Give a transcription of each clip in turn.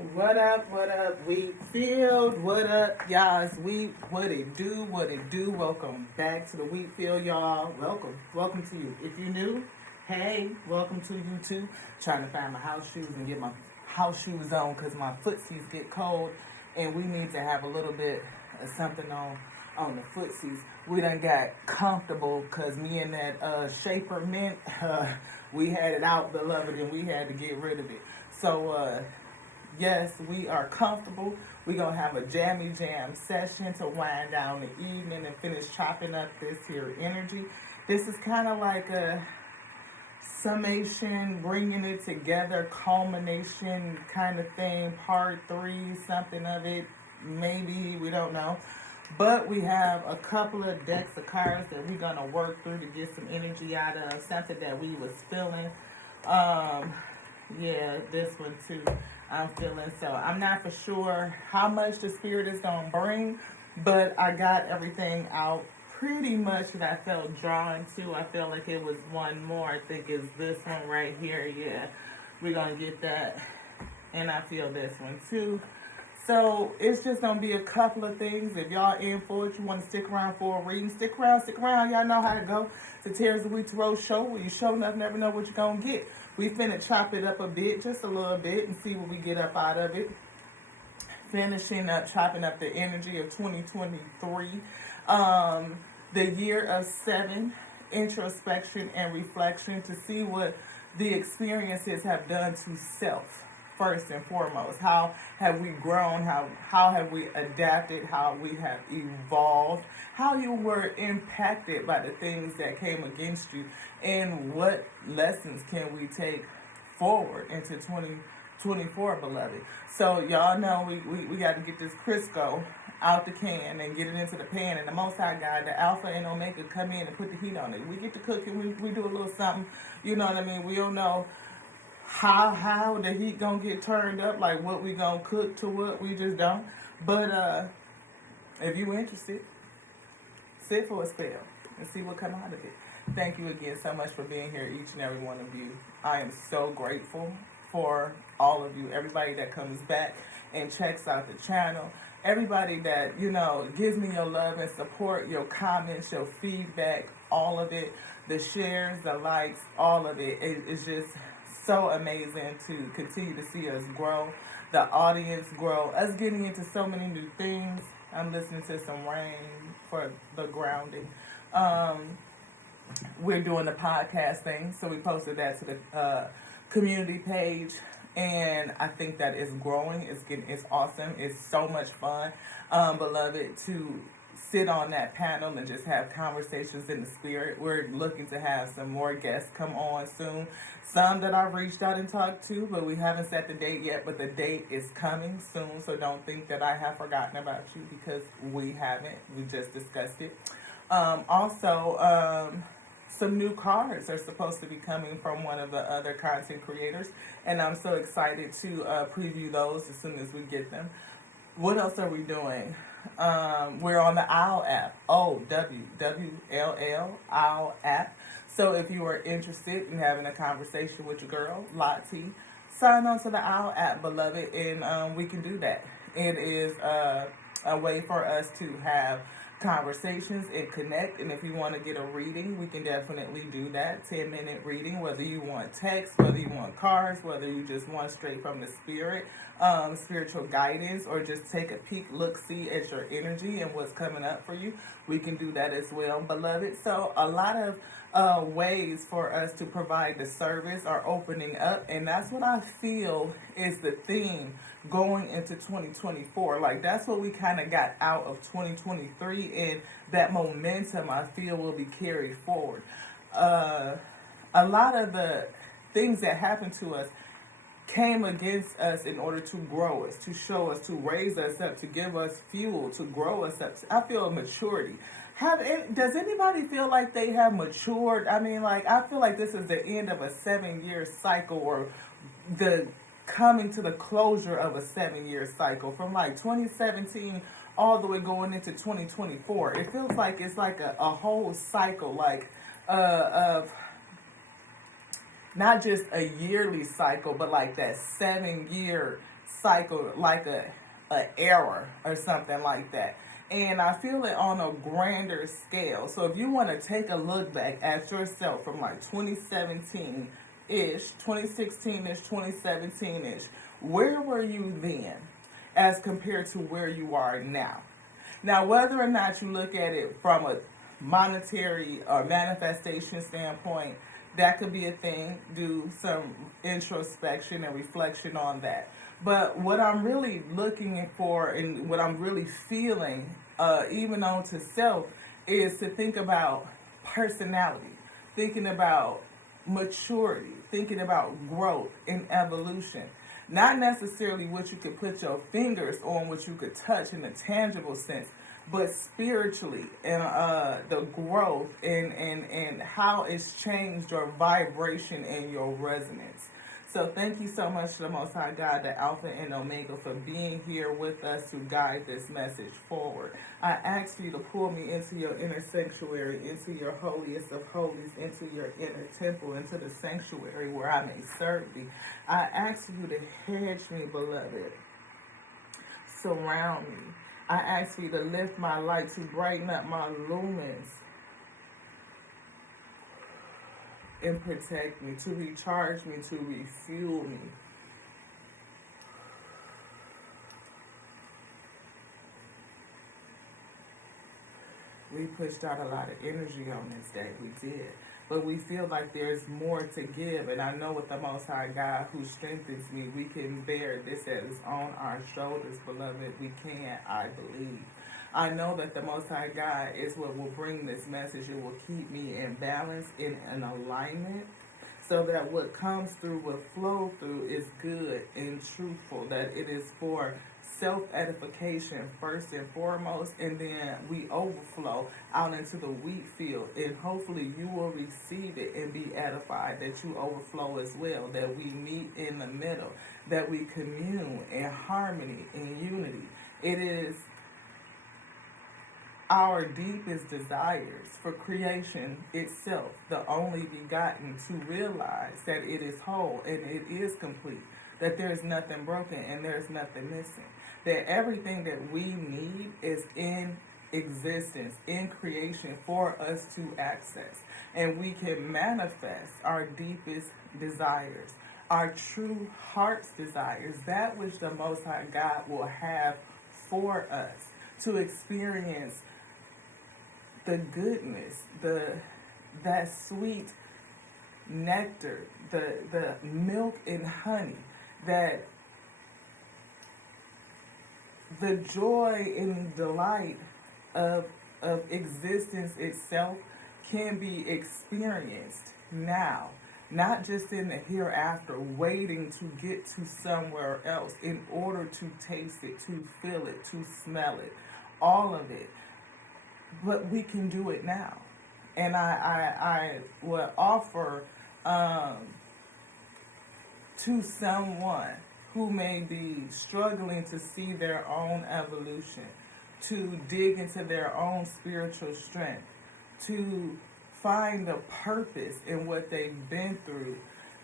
What up, Wheatfield? What up, y'all? It's Wheat. What it do? Welcome back to the Wheatfield, y'all. Welcome to you. If you're new, hey, welcome to you too. Trying to find my house shoes and get my house shoes on because my footsies get cold and we need to have a little bit of something on the footsies. We done got comfortable because me and that Shaper Mint, we had it out, beloved, and we had to get rid of it. So, yes, we are comfortable. We're going to have a jammy jam session to wind down the evening and finish chopping up this here energy. This is kind of like a summation, bringing it together, culmination kind of thing, part 3, something of it, maybe, we don't know. But we have a couple of decks of cards that we're going to work through to get some energy out of, something that we was feeling. Yeah, this one too, I'm feeling. So I'm not for sure how much the spirit is going to bring, but I got everything out pretty much that I felt drawn to. I feel like it was one more. I think it's this one right here. Yeah, we're going to get that. And I feel this one too. So it's just going to be a couple of things. If y'all in for it, you want to stick around for a reading, stick around. Y'all know how to go. It's a Tears of Wheat Tarot show where you show enough, never know what you're going to get. We finna chop it up a bit, just a little bit, and see what we get up out of it. Finishing up, chopping up the energy of 2023. The year of 7, introspection and reflection to see what the experiences have done to self. First and foremost, how have we grown? How have we adapted? How we have evolved? How you were impacted by the things that came against you, and what lessons can we take forward into 2024, beloved? So y'all know we got to get this Crisco out the can and get it into the pan, and the Most High God, the Alpha and Omega, come in and put the heat on it. We get to cooking, we do a little something, you know what I mean? We don't know how the heat gonna get turned up, like what we gonna cook to what, we just don't. But if you interested, sit for a spell and see what come out of it. Thank you again so much for being here, each and every one of you. I am so grateful for all of you, everybody that comes back and checks out the channel, everybody that, gives me your love and support, your comments, your feedback, all of it, the shares, the likes, all of it. It's just so amazing to continue to see us grow, the audience grow, us getting into so many new things. I'm listening to some rain for the grounding. We're doing the podcast thing, so we posted that to the community page, and I think that it's growing. It's awesome. It's so much fun, beloved, to sit on that panel and just have conversations in the spirit. We're looking to have some more guests come on soon. Some that I've reached out and talked to, but we haven't set the date yet, but the date is coming soon, so don't think that I have forgotten about you, because we haven't. We just discussed it. Also, some new cards are supposed to be coming from one of the other content creators, and I'm so excited to preview those as soon as we get them. What else are we doing? We're on the OWL app, OWWLL, OWL app. So if you are interested in having a conversation with your girl, Lottie, sign on to the OWL app, beloved, and we can do that. It is a way for us to have conversations and connect, and if you want to get a reading, we can definitely do that. 10-minute reading, whether you want text, whether you want cards, whether you just want straight from the spirit, spiritual guidance, or just take a peek, see at your energy and what's coming up for you, we can do that as well, beloved. So a lot of ways for us to provide the service are opening up, and that's what I feel is the theme going into 2024. Like, that's what we kind of got out of 2023, and that momentum I feel will be carried forward. A lot of the things that happened to us came against us in order to grow us, to show us, to raise us up, to give us fuel, to grow us up. I feel maturity. Does anybody feel like they have matured? I mean, like, I feel like this is the end of a 7-year cycle, or the coming to the closure of a 7-year cycle from like 2017 all the way going into 2024. It feels like it's like a whole cycle, like of not just a yearly cycle, but like that 7-year cycle, like a error or something like that. And I feel it on a grander scale. So if you want to take a look back at yourself from like 2017 ish, 2016 ish, 2017 ish, where were you then as compared to where you are now? Now, whether or not you look at it from a monetary or manifestation standpoint, that could be a thing. Do some introspection and reflection on that. But what I'm really looking for and what I'm really feeling, even on to self, is to think about personality, thinking about maturity, thinking about growth and evolution. Not necessarily what you could put your fingers on, what you could touch in a tangible sense, but spiritually and the growth and how it's changed your vibration and your resonance. So thank you so much to the Most High God, the Alpha and Omega, for being here with us to guide this message forward. I ask you to pull me into your inner sanctuary, into your holiest of holies, into your inner temple, into the sanctuary where I may serve thee. I ask you to hedge me, beloved. Surround me. I ask you to lift my light, to brighten up my lumens, and protect me, to recharge me, to refuel me. We pushed out a lot of energy on this day, we did. But we feel like there's more to give, and I know with the Most High God who strengthens me, we can bear this that is on our shoulders, beloved. We can, I believe. I know that the Most High God is what will bring this message. It will keep me in balance, in an alignment, so that what comes through, what flows through is good and truthful, that it is for self-edification first and foremost, and then we overflow out into the wheat field, and hopefully you will receive it and be edified, that you overflow as well, that we meet in the middle, that we commune in harmony, in unity. It is our deepest desires for creation itself, the only begotten, to realize that it is whole and it is complete, that there's nothing broken and there's nothing missing, that everything that we need is in existence, in creation for us to access. And we can manifest our deepest desires, our true heart's desires, that which the Most High God will have for us, to experience the goodness, that sweet nectar, the milk and honey, that the joy and delight of existence itself can be experienced now, not just in the hereafter, waiting to get to somewhere else in order to taste it, to feel it, to smell it, all of it. But we can do it now. And I would offer to someone who may be struggling to see their own evolution, to dig into their own spiritual strength, to find the purpose in what they've been through,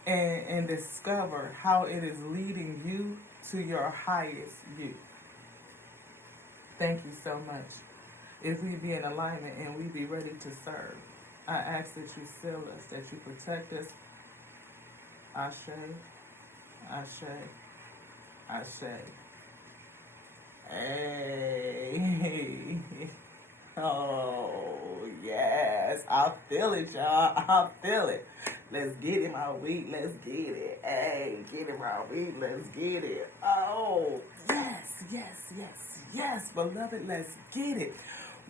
and discover how it is leading you to your highest you. Thank you so much. If we be in alignment and we be ready to serve, I ask that you seal us, that you protect us. Ashe, Ashe, Ashe. Hey. Oh, yes. I feel it, y'all. I feel it. Let's get it, my wheat. Let's get it. Hey, get it, my wheat. Let's get it. Oh, yes, yes, yes, yes, beloved. Let's get it.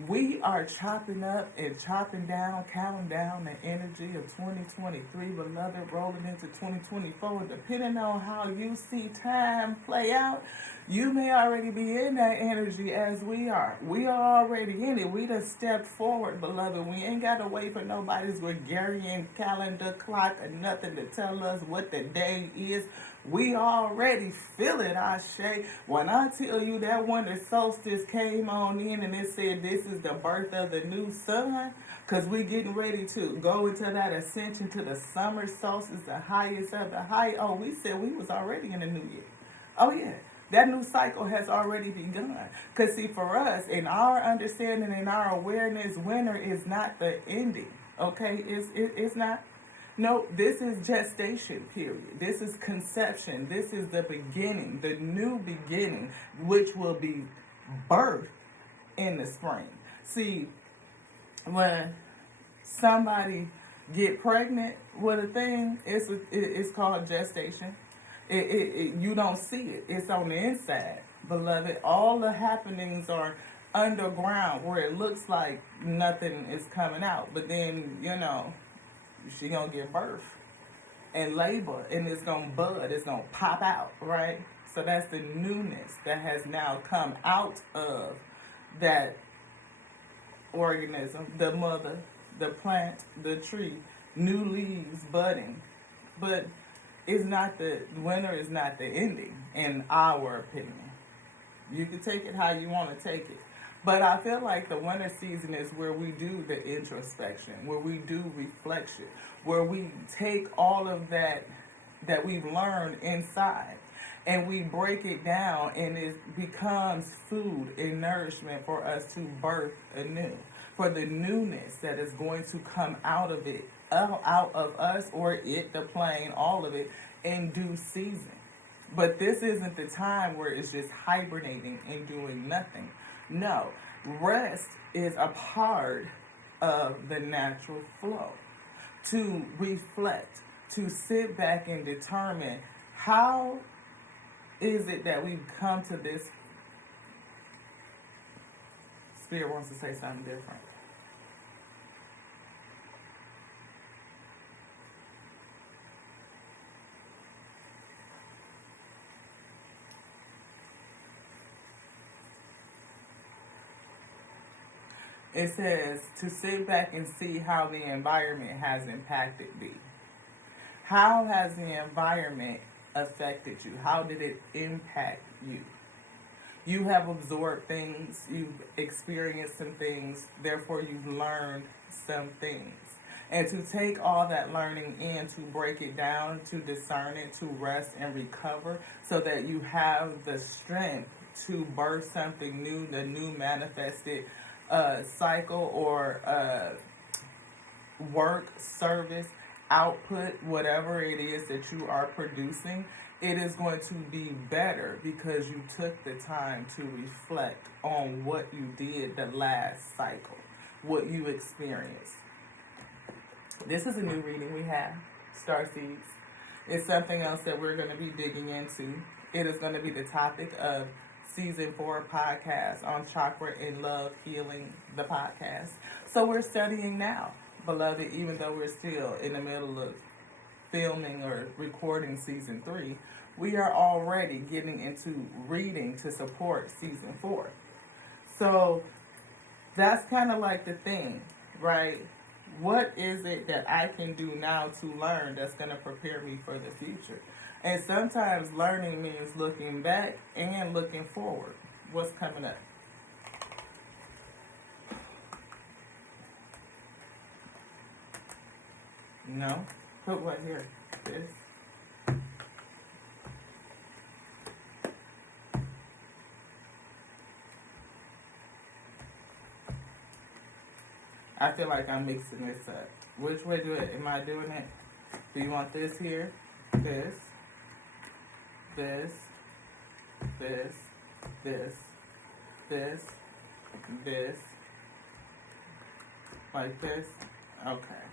We are chopping up and chopping down, counting down the energy of 2023, beloved, rolling into 2024. Depending on how you see time play out, you may already be in that energy as we are. We are already in it. We done stepped forward, beloved. We ain't got to wait for nobody's Gregorian calendar clock or nothing to tell us what the day is. We already feel it, Ashe. When I tell you that winter solstice came on in and it said this is the birth of the new sun, because we're getting ready to go into that ascension to the summer solstice, the highest of the high. Oh, we said we was already in the new year. Oh yeah, that new cycle has already begun. Cause see, for us, in our understanding, in our awareness, winter is not the ending. Okay, it's not. No, this is gestation period. This is conception. This is the beginning, the new beginning, which will be birth in the spring. See, when somebody get pregnant with a thing, it's called gestation. You don't see it. It's on the inside, beloved. All the happenings are underground where it looks like nothing is coming out. But then, she gonna give birth and labor and it's gonna bud, it's gonna pop out, right? So that's the newness that has now come out of that organism, the mother, the plant, the tree, new leaves budding. But it's not the winter is not the ending, in our opinion. You can take it how you want to take it. But I feel like the winter season is where we do the introspection, where we do reflection, where we take all of that we've learned inside and we break it down and it becomes food and nourishment for us to birth anew, for the newness that is going to come out of it, out of us or it, the plane, all of it, in due season. But this isn't the time where it's just hibernating and doing nothing. No, rest is a part of the natural flow. To reflect, to sit back and determine how is it that we've come to this. Spirit wants to say something different. It says to sit back and see how the environment has impacted me. How has the environment affected you? How did it impact you? You have absorbed things, you've experienced some things, therefore you've learned some things. And to take all that learning in, to break it down, to discern it, to rest and recover, so that you have the strength to birth something new, the new manifested cycle or work, service, output, whatever it is that you are producing, it is going to be better because you took the time to reflect on what you did the last cycle, what you experienced. This is a new reading we have, Starseeds. It's something else that we're going to be digging into. It is going to be the topic of Season 4 podcast on Chakra and Love Healing, the podcast. So we're studying now, beloved, even though we're still in the middle of filming or recording Season 3, we are already getting into reading to support Season 4. So that's kind of like the thing, right? What is it that I can do now to learn that's going to prepare me for the future? And sometimes learning means looking back and looking forward. What's coming up? No? Put what here? This? I feel like I'm mixing this up. Which way am I doing it? Do you want this here? This? This, this, this, this, this, like this? Okay.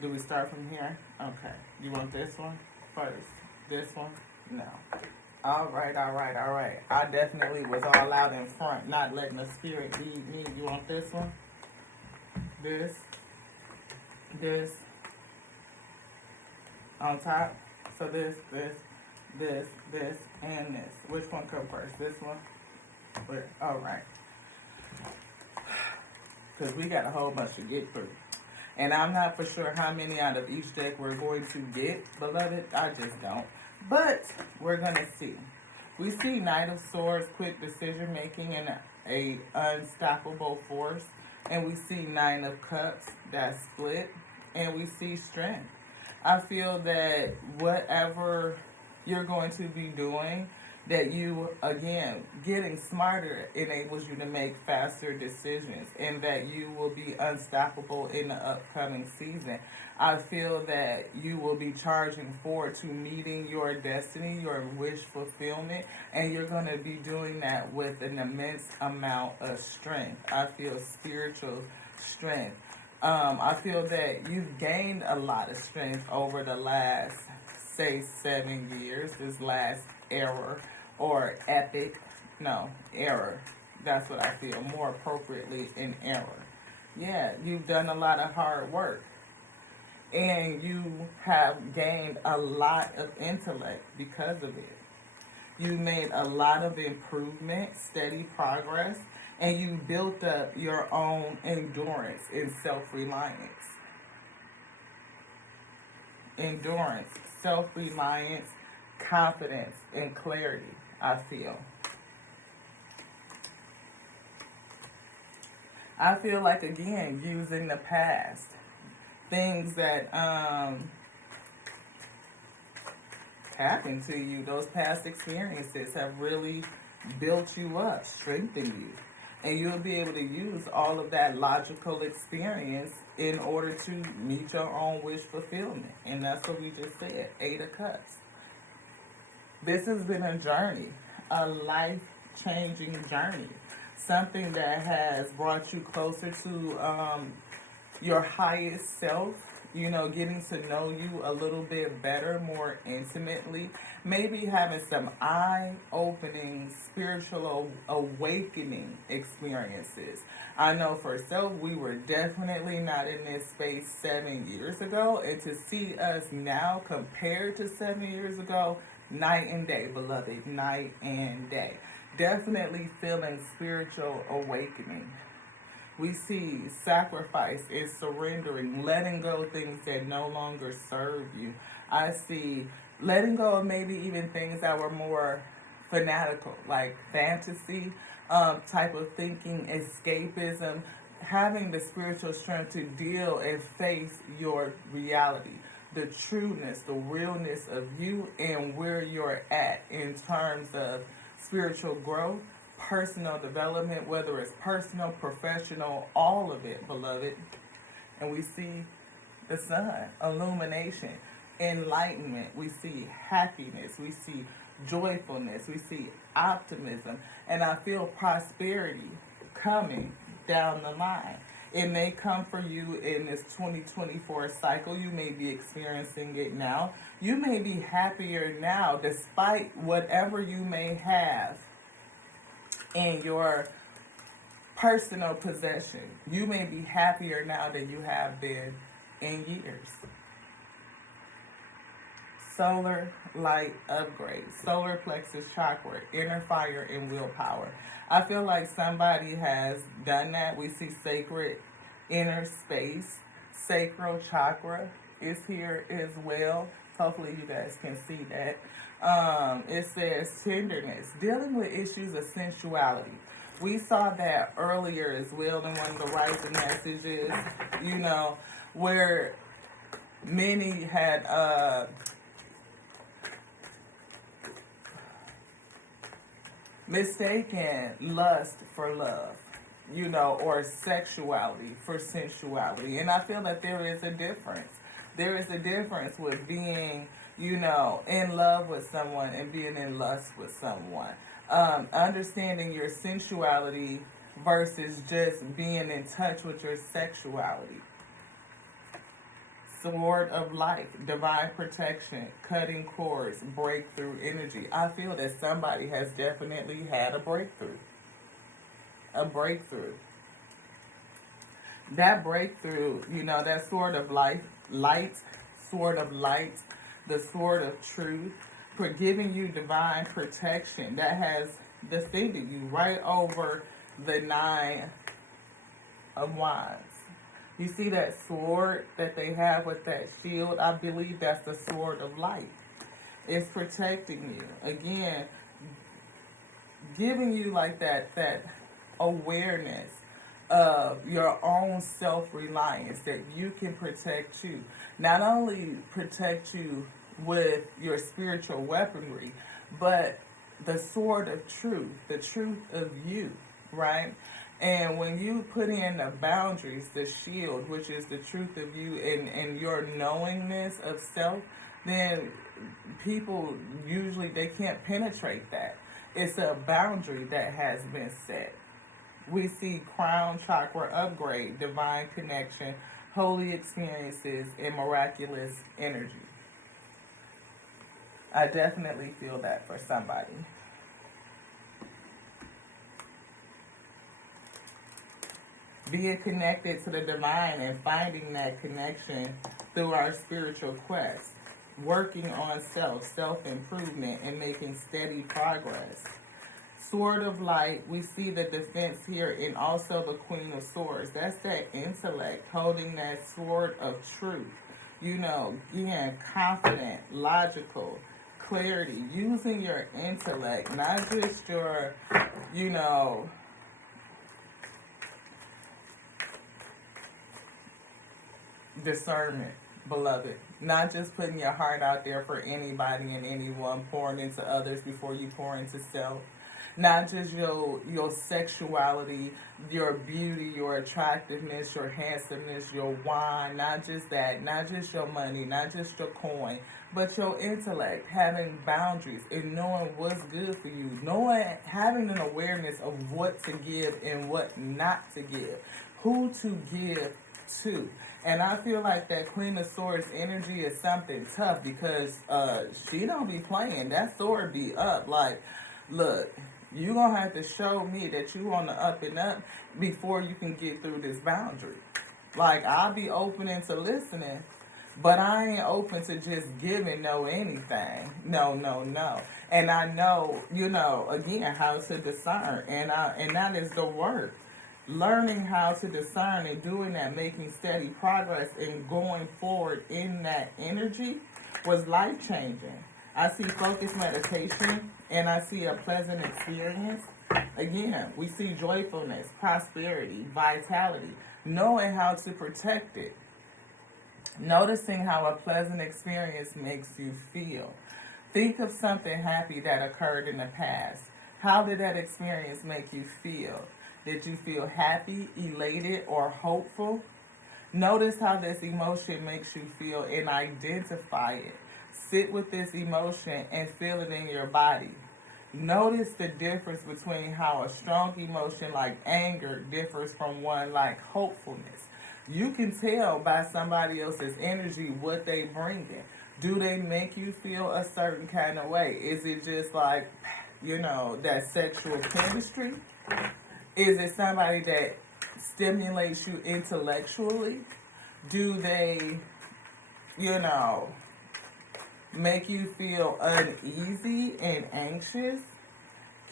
Do we start from here? Okay. You want this one first? This one? No. All right. I definitely was all out in front, not letting the spirit lead me. You want this one? This? On top? So this, and this. Which one come first? This one? All right. Because we got a whole bunch to get through. And I'm not for sure how many out of each deck we're going to get, beloved. I just don't. But we're going to see. We see Knight of Swords, quick decision making, and a unstoppable force. And we see Nine of Cups, that's split. And we see strength. I feel that whatever you're going to be doing, that you, again, getting smarter enables you to make faster decisions, and that you will be unstoppable in the upcoming season. I feel that you will be charging forward to meeting your destiny, your wish fulfillment, and you're going to be doing that with an immense amount of strength. I feel spiritual strength. I feel that you've gained a lot of strength over the last, say, 7 years, this last era or epic. No, error. That's what I feel, more appropriately, an error. Yeah, you've done a lot of hard work, and you have gained a lot of intellect because of it. You made a lot of improvement, steady progress, and you built up your own endurance and self-reliance. Endurance, self-reliance, confidence, and clarity, I feel. I feel like, again, using the past, things that happened to you, those past experiences have really built you up, strengthened you. And you'll be able to use all of that logical experience in order to meet your own wish fulfillment. And that's what we just said, 8 of Cups. This has been a journey, a life-changing journey. Something that has brought you closer to your highest self, you know, getting to know you a little bit better, more intimately, maybe having some eye-opening, spiritual awakening experiences. I know for self, we were definitely not in this space 7 years ago, and to see us now compared to 7 years ago, night and day, beloved, night and day. Definitely feeling spiritual awakening. We see sacrifice and surrendering, letting go things that no longer serve you. I see letting go of maybe even things that were more fanatical, like fantasy type of thinking, escapism, having the spiritual strength to deal and face your reality, the trueness, the realness of you and where you're at in terms of spiritual growth, personal development, whether it's personal, professional, all of it, beloved. And we see the sun, illumination, enlightenment. We see happiness. We see joyfulness. We see optimism. And I feel prosperity coming down the line. It may come for you in this 2024 cycle. You may be experiencing it now. You may be happier now despite whatever you may have in your personal possession. You may be happier now than you have been in years. Solar light upgrade, solar plexus chakra, inner fire, and willpower. I feel like somebody has done that. We see sacred inner space, sacral chakra is here as well. Hopefully you guys can see that. It says tenderness, dealing with issues of sensuality. We saw that earlier as well in one of the rising messages, you know, where many had mistaken lust for love, you know, or sexuality for sensuality. And I feel that there is a difference. There is a difference with being, you know, in love with someone and being in lust with someone. Understanding your sensuality versus just being in touch with your sexuality. Sword of light, divine protection, cutting cords, breakthrough energy. I feel that somebody has definitely had a breakthrough. A breakthrough. That breakthrough, you know, that sword of light, sword of light, the sword of truth, for giving you divine protection that has defended you right over the 9 of Wands. You see that sword that they have with that shield? I believe that's the sword of light. It's protecting you. Again, giving you like that awareness of your own self-reliance, that you can protect you. Not only protect you with your spiritual weaponry, but the sword of truth, the truth of you, right? And when you put in the boundaries, the shield, which is the truth of you and your knowingness of self, then people usually they can't penetrate that. It's a boundary that has been set. We see crown chakra upgrade, divine connection, holy experiences, and miraculous energy. I definitely feel that for somebody. Being connected to the divine and finding that connection through our spiritual quest. Working on self-improvement, and making steady progress. Sword of light, we see the defense here, and also the Queen of Swords. That's that intellect, holding that sword of truth. Being confident, logical, clarity, using your intellect, not just your, discernment, beloved. Not just putting your heart out there for anybody and anyone, pouring into others before you pour into self. Not just your sexuality, your beauty, your attractiveness, your handsomeness, your wine, not just that, not just your money, not just your coin, but your intellect, having boundaries and knowing what's good for you, having an awareness of what to give and what not to give, who to give to. And I feel like that Queen of Swords energy is something tough because she don't be playing. That sword be up. Like, look, you gonna have to show me that you on the up and up before you can get through this boundary. Like, I'll be open to listening, but I ain't open to just giving no anything. No. And I know, again, how to discern. And that is the work. Learning how to discern and doing that, making steady progress and going forward in that energy was life-changing. I see focused meditation and I see a pleasant experience. Again, we see joyfulness, prosperity, vitality, knowing how to protect it. Noticing how a pleasant experience makes you feel. Think of something happy that occurred in the past. How did that experience make you feel? Did you feel happy, elated, or hopeful? Notice how this emotion makes you feel and identify it. Sit with this emotion and feel it in your body. Notice the difference between how a strong emotion like anger differs from one like hopefulness. You can tell by somebody else's energy what they bring in. Do they make you feel a certain kind of way? Is it just like, that sexual chemistry? Is it somebody that stimulates you intellectually? Do they, make you feel uneasy and anxious?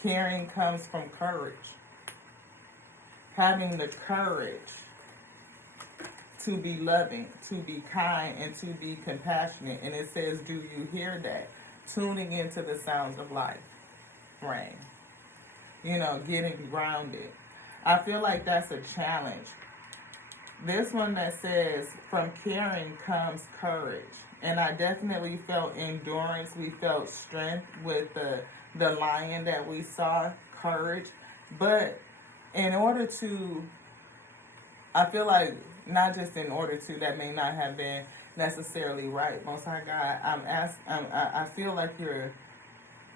Caring comes from courage. Having the courage to be loving, to be kind, and to be compassionate. And it says, do you hear that? Tuning into the sounds of life. Rain. Getting grounded. I feel like that's a challenge. This one that says, from caring comes courage. And I definitely felt endurance. We felt strength with the lion that we saw, courage. But in order to, I feel like, not just in order to, that may not have been necessarily right. Most High God, I feel like you're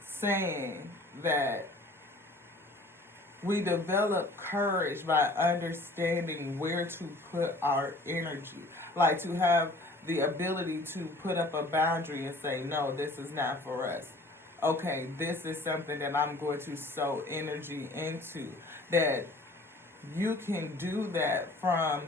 saying that we develop courage by understanding where to put our energy. Like to have the ability to put up a boundary and say, no, this is not for us. Okay, this is something that I'm going to sow energy into. That you can do that from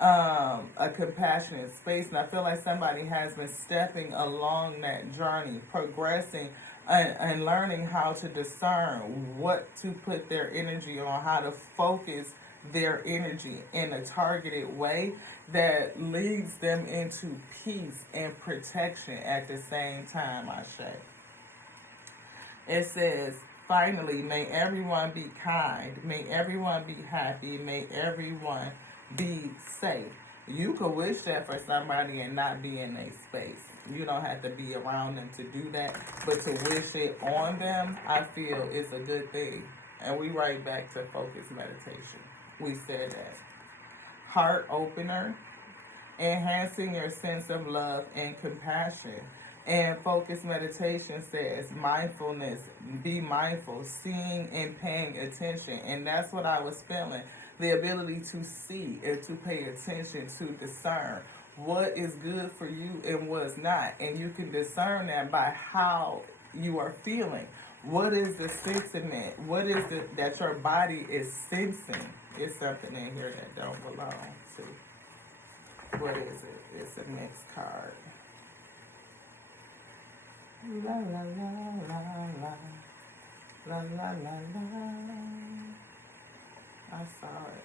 a compassionate space. And I feel like somebody has been stepping along that journey, progressing and learning how to discern what to put their energy on, how to focus their energy in a targeted way that leads them into peace and protection at the same time, I say. It says, finally, may everyone be kind, may everyone be happy, may everyone be safe. You could wish that for somebody and not be in their space. You don't have to be around them to do that. But to wish it on them, I feel is a good thing. And we right back to focus meditation. We said that. Heart opener, enhancing your sense of love and compassion. And focus meditation says mindfulness, be mindful, seeing and paying attention. And that's what I was feeling. The ability to see and to pay attention, to discern what is good for you and what's not. And you can discern that by how you are feeling. What is the sentiment? What is it that your body is sensing? It's something in here that don't belong to. What is it? It's a mixed card. La la la la la. La la la la. I saw it.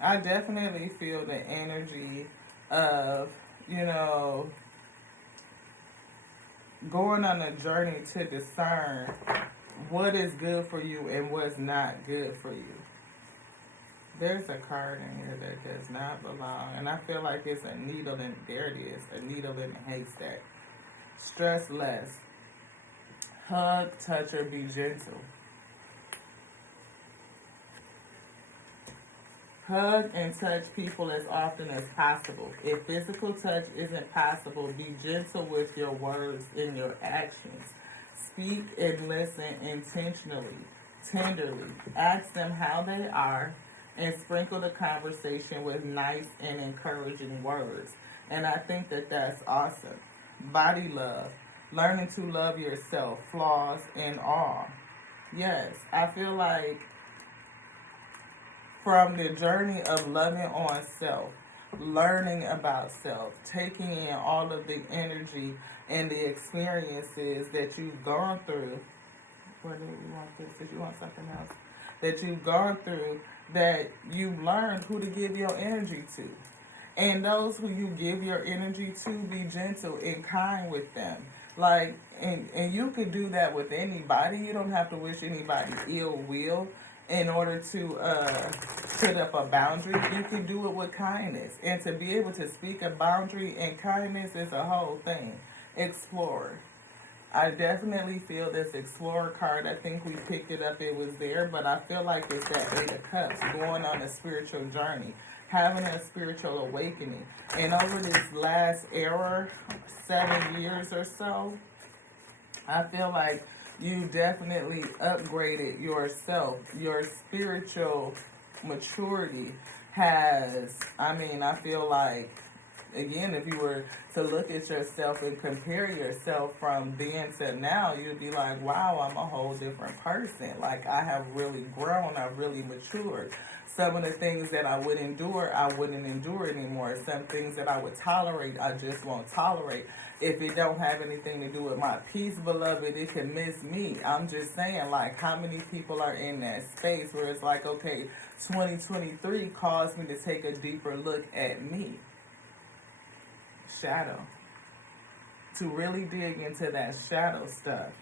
I definitely feel the energy of, going on a journey to discern what is good for you and what's not good for you. There's a card in here that does not belong, and I feel like it's a needle in, there it is, a needle in a haystack. Stress less. Hug, touch, or be gentle. Hug and touch people as often as possible. If physical touch isn't possible, be gentle with your words and your actions. Speak and listen intentionally, tenderly. Ask them how they are and sprinkle the conversation with nice and encouraging words. And I think that that's awesome. Body love. Learning to love yourself, flaws and all. Yes, I feel like from the journey of loving on self, learning about self, taking in all of the energy and the experiences that you've gone through. What do you want this? Did you want something else? That you've gone through, that you've learned who to give your energy to. And those who you give your energy to, be gentle and kind with them. Like, and you could do that with anybody. You don't have to wish anybody ill will in order to put up a boundary. You can do it with kindness. And to be able to speak a boundary and kindness is a whole thing. Explorer. I definitely feel this Explorer card. I think we picked it up, it was there, but I feel like it's that Eight of Cups, going on a spiritual journey, having a spiritual awakening. And over this last era, 7 years or so, I feel like you definitely upgraded yourself. Your spiritual maturity has, I feel like, again, if you were to look at yourself and compare yourself from then to now, you'd be like, wow, I'm a whole different person. Like, I have really grown. I've really matured. Some of the things that I wouldn't endure anymore. Some things that I would tolerate, I just won't tolerate. If it don't have anything to do with my peace, beloved, it can miss me. I'm just saying, like, how many people are in that space where it's like, okay, 2023 caused me to take a deeper look at me. Shadow. To really dig into that shadow stuff.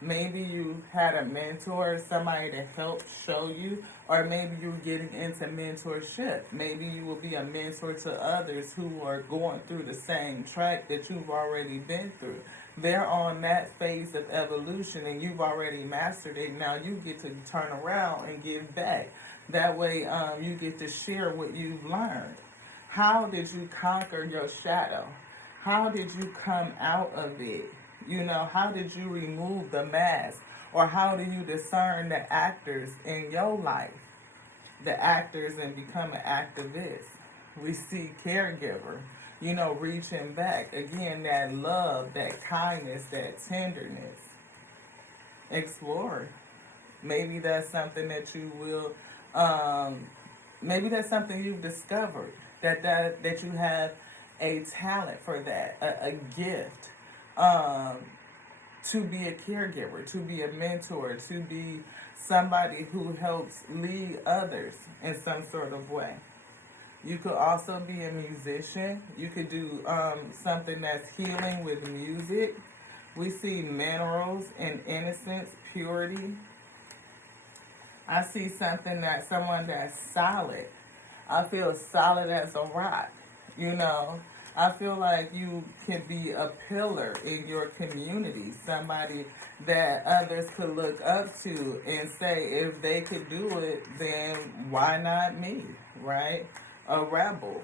Maybe you had a mentor, somebody to help show you, or maybe you're getting into mentorship. Maybe you will be a mentor to others who are going through the same track that you've already been through. They're on that phase of evolution and you've already mastered it. Now you get to turn around and give back. That way you get to share what you've learned. How did you conquer your shadow? How did you come out of it? How did you remove the mask? Or how do you discern the actors in your life? The actors and become an activist. We see caregiver, reaching back. Again, that love, that kindness, that tenderness. Explore. Maybe that's something that you will, maybe that's something you've discovered. That you have a talent for that, a gift. To be a caregiver, to be a mentor, to be somebody who helps lead others in some sort of way. You could also be a musician. You could do something that's healing with music. We see minerals and innocence, purity. I see someone that's solid. I feel solid as a rock, you know. I feel like you can be a pillar in your community, somebody that others could look up to and say, if they could do it, then why not me, right? A rebel,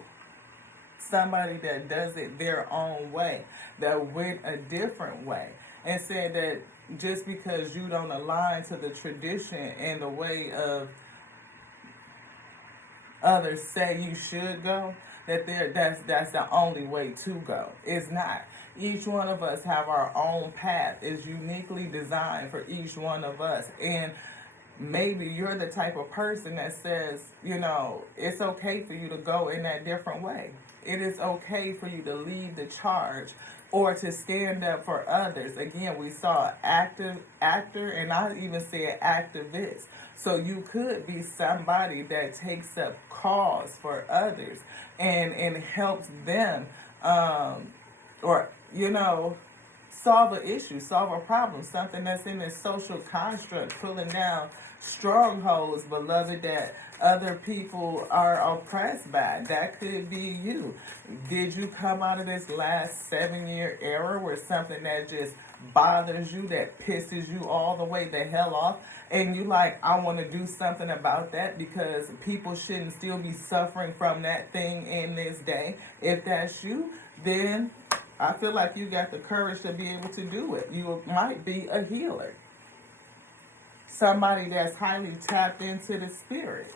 somebody that does it their own way, that went a different way, and said that just because you don't align to the tradition and the way of others say you should go, that's the only way to go. It's not. Each one of us have our own path. It's uniquely designed for each one of us. And maybe you're the type of person that says, it's okay for you to go in that different way. It is okay for you to lead the charge or to stand up for others. Again, we saw active actor, and I even said activist. So you could be somebody that takes up cause for others and helps them, or solve an issue, solve a problem, something that's in this social construct, pulling down strongholds, beloved, that other people are oppressed by. That could be you. Did you come out of this last 7-year era where something that just bothers you, that pisses you all the way the hell off, and you like, I want to do something about that because people shouldn't still be suffering from that thing in this day? If that's you, then I feel like you got the courage to be able to do it. You might be a healer. Somebody that's highly tapped into the spirit.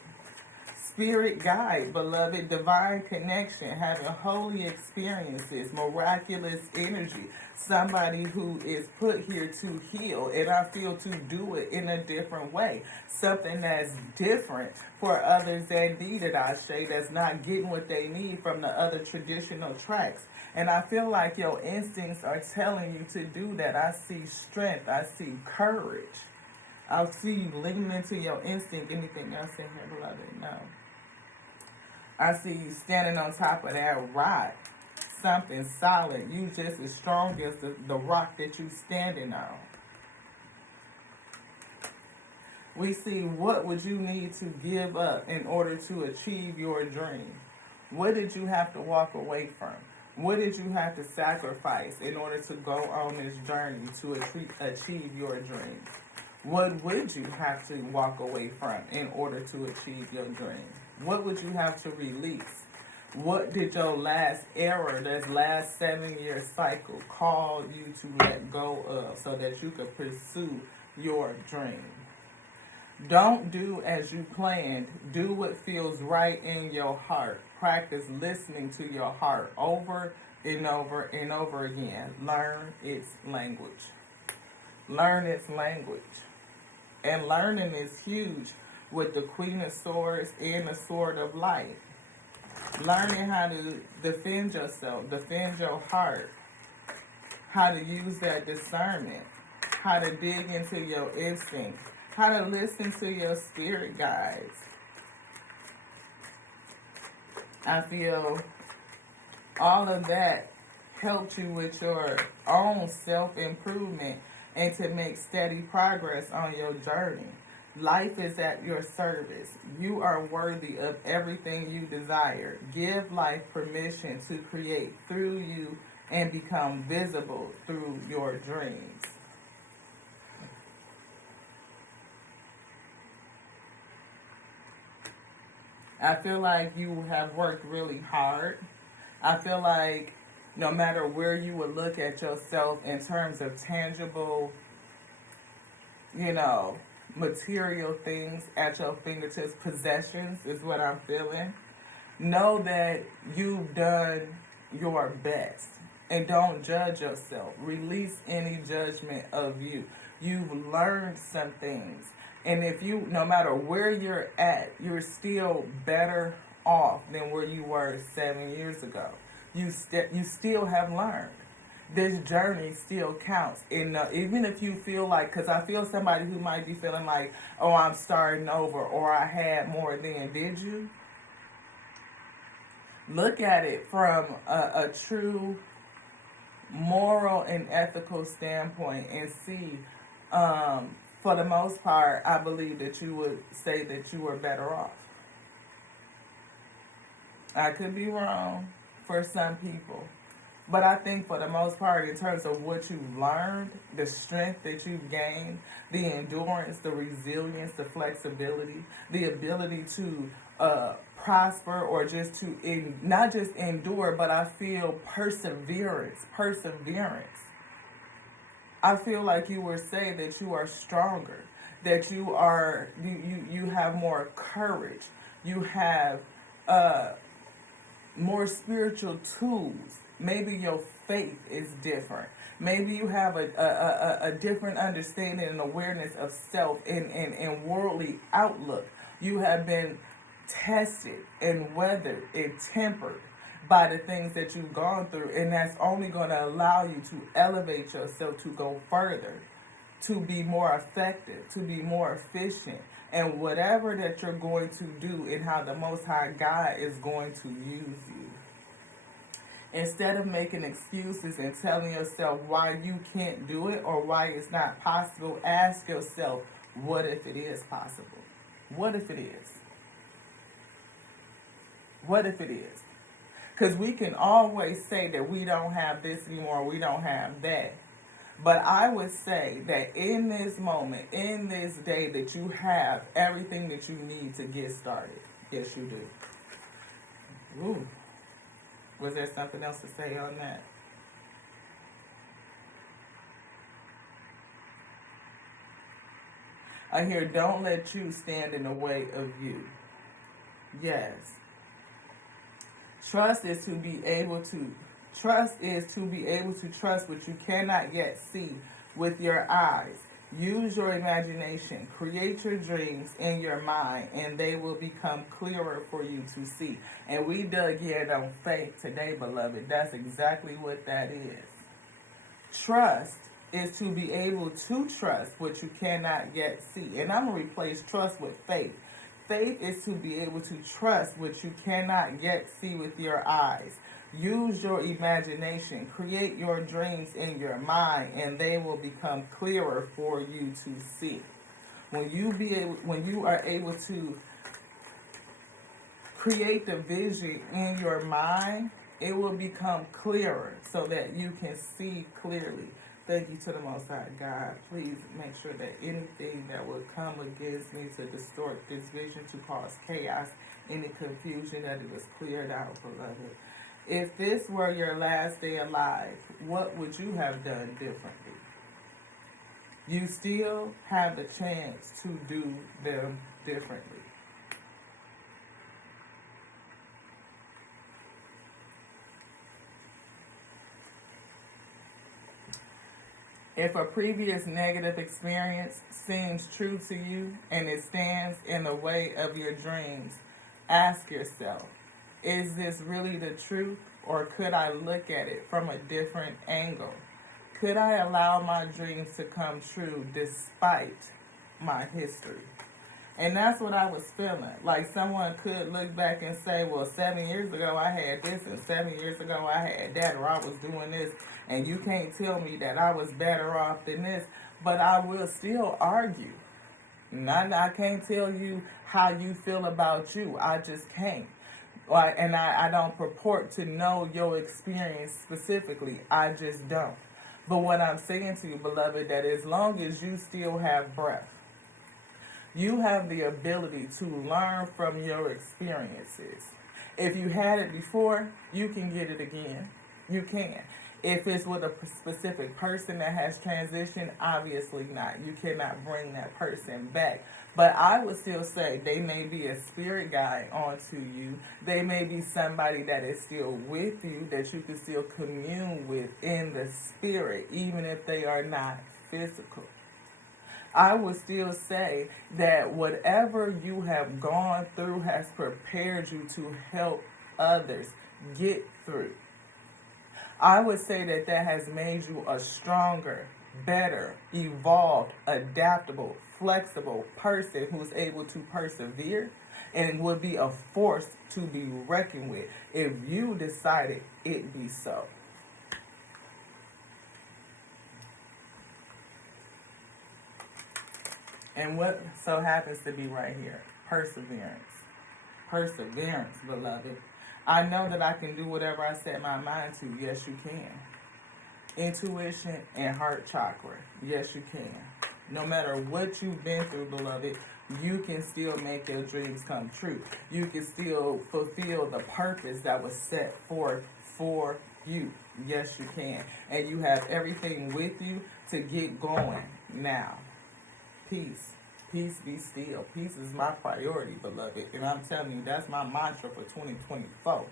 Spirit guide, beloved, divine connection, having holy experiences, miraculous energy. Somebody who is put here to heal, and I feel to do it in a different way. Something that's different for others that need it, Ashe, that's not getting what they need from the other traditional tracks. And I feel like your instincts are telling you to do that. I see strength. I see courage. I see you leaning into your instinct. Anything else in here, beloved? No. I see you standing on top of that rock. Something solid. You just as strong as the rock that you standing on. We see, what would you need to give up in order to achieve your dream? What did you have to walk away from? What did you have to sacrifice in order to go on this journey to achieve your dream? What would you have to walk away from in order to achieve your dream? What would you have to release? What did your last error, this last 7-year cycle, call you to let go of so that you could pursue your dream? Don't do as you planned. Do what feels right in your heart. Practice listening to your heart over and over and over again. Learn its language. Learn its language. And learning is huge with the Queen of Swords and the Sword of Light. Learning how to defend yourself, defend your heart, how to use that discernment, how to dig into your instincts, how to listen to your spirit guides. I feel all of that helped you with your own self-improvement and to make steady progress on your journey. Life is at your service. You are worthy of everything you desire. Give life permission to create through you and become visible through your dreams. I feel like you have worked really hard. I feel like no matter where you would look at yourself in terms of tangible, material things at your fingertips, possessions is what I'm feeling. Know that you've done your best and don't judge yourself. Release any judgment of you. You've learned some things. And if you, no matter where you're at, you're still better off than where you were 7 years ago. You still have learned. This journey still counts. And even if you feel like, because I feel somebody who might be feeling like, oh, I'm starting over, or I had more than, did you? Look at it from a true moral and ethical standpoint and see, for the most part, I believe that you would say that you were better off. I could be wrong for some people. But I think for the most part, in terms of what you've learned, the strength that you've gained, the endurance, the resilience, the flexibility, the ability to prosper or just to not just endure, but I feel perseverance. I feel like you would say that you are stronger, that you have more courage, you have uh, more spiritual tools. Maybe your faith is different. Maybe you have a different understanding and awareness of self and worldly outlook. You have been tested and weathered and tempered by the things that you've gone through, and that's only going to allow you to elevate yourself to go further, to be more effective, to be more efficient, and whatever that you're going to do and how the Most High God is going to use you. Instead of making excuses and telling yourself why you can't do it or why it's not possible, ask yourself, what if it is possible? What if it is? What if it is? Because we can always say that we don't have this anymore, we don't have that. But I would say that in this moment, in this day, that you have everything that you need to get started. Yes, you do. Ooh. Was there something else to say on that? I hear, don't let you stand in the way of you. Yes. Trust is to be able to trust what you cannot yet see with your eyes. Use your imagination. Create your dreams in your mind, and they will become clearer for you to see. And we dug in on faith today, beloved. That's exactly what that is. Trust is to be able to trust what you cannot yet see. And I'm going to replace trust with faith. Faith is to be able to trust what you cannot yet see with your eyes. Use your imagination. Create your dreams in your mind, and they will become clearer for you to see. When you are able to create the vision in your mind, it will become clearer so that you can see clearly. Thank you to the Most High God. Please make sure that anything that would come against me to distort this vision, to cause chaos, any confusion, that it is cleared out, beloved. If this were your last day alive, what would you have done differently? You still have the chance to do them differently. If a previous negative experience seems true to you and it stands in the way of your dreams, ask yourself, is this really the truth, or could I look at it from a different angle? Could I allow my dreams to come true despite my history? And that's what I was feeling. Like someone could look back and say, well, 7 years ago I had this, and 7 years ago I had that, or I was doing this, and you can't tell me that I was better off than this. But I will still argue. I can't tell you how you feel about you. I just can't. And I don't purport to know your experience specifically. I just don't. But what I'm saying to you, beloved, that as long as you still have breath, you have the ability to learn from your experiences. If you had it before, you can get it again. You can. If it's with a specific person that has transitioned, obviously not. You cannot bring that person back. But I would still say they may be a spirit guide onto you. They may be somebody that is still with you, that you can still commune with in the spirit, even if they are not physical. I would still say that whatever you have gone through has prepared you to help others get through. I would say that has made you a stronger, better, evolved, adaptable, flexible person who's able to persevere and would be a force to be reckoned with if you decided it be so. And what so happens to be right here? Perseverance. Perseverance, beloved. I know that I can do whatever I set my mind to. Yes, you can. Intuition and heart chakra. Yes, you can. No matter what you've been through, beloved, you can still make your dreams come true. You can still fulfill the purpose that was set forth for you. Yes, you can. And you have everything with you to get going now. Peace. Peace be still. Peace is my priority, beloved. And I'm telling you, that's my mantra for 2024.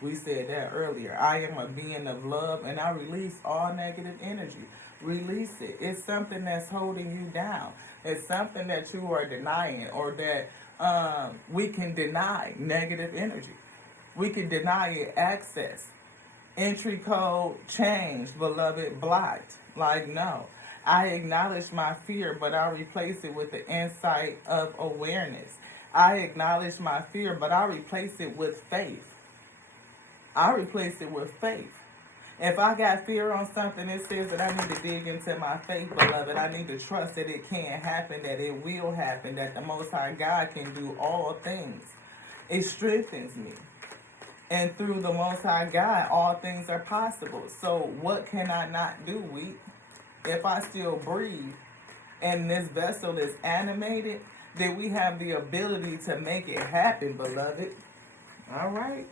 We said that earlier. I am a being of love, and I release all negative energy. Release it. It's something that's holding you down. It's something that you are denying, or that we can deny negative energy. We can deny it access. Entry code changed, beloved, blocked. Like, no. I acknowledge my fear, but I replace it with the insight of awareness. I acknowledge my fear, but I replace it with faith. I replace it with faith. If I got fear on something, it says that I need to dig into my faith, beloved. I need to trust that it can happen, that it will happen, that the Most High God can do all things. It strengthens me. And through the Most High God, all things are possible. So what can I not do, weak? If I still breathe and this vessel is animated, then we have the ability to make it happen, beloved. All right?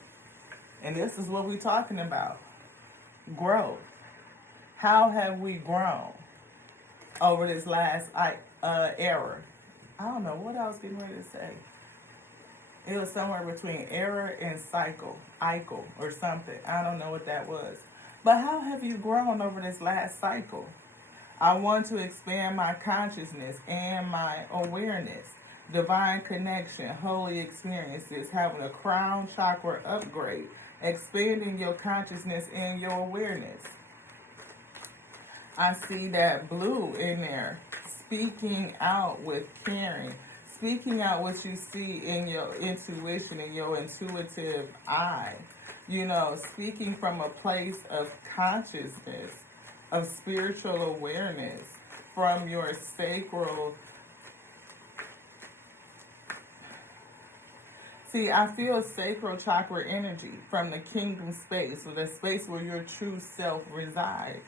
And this is what we're talking about. Growth. How have we grown over this last era? I don't know what I was getting ready to say. It was somewhere between era and cycle, or something. I don't know what that was. But how have you grown over this last cycle? I want to expand my consciousness and my awareness. Divine connection, holy experiences, having a crown chakra upgrade, expanding your consciousness and your awareness. I see that blue in there, speaking out with caring, speaking out what you see in your intuition, in your intuitive eye. You know, speaking from a place of consciousness, of spiritual awareness, from your sacral. See, I feel sacral chakra energy from the kingdom space, or the space where your true self resides.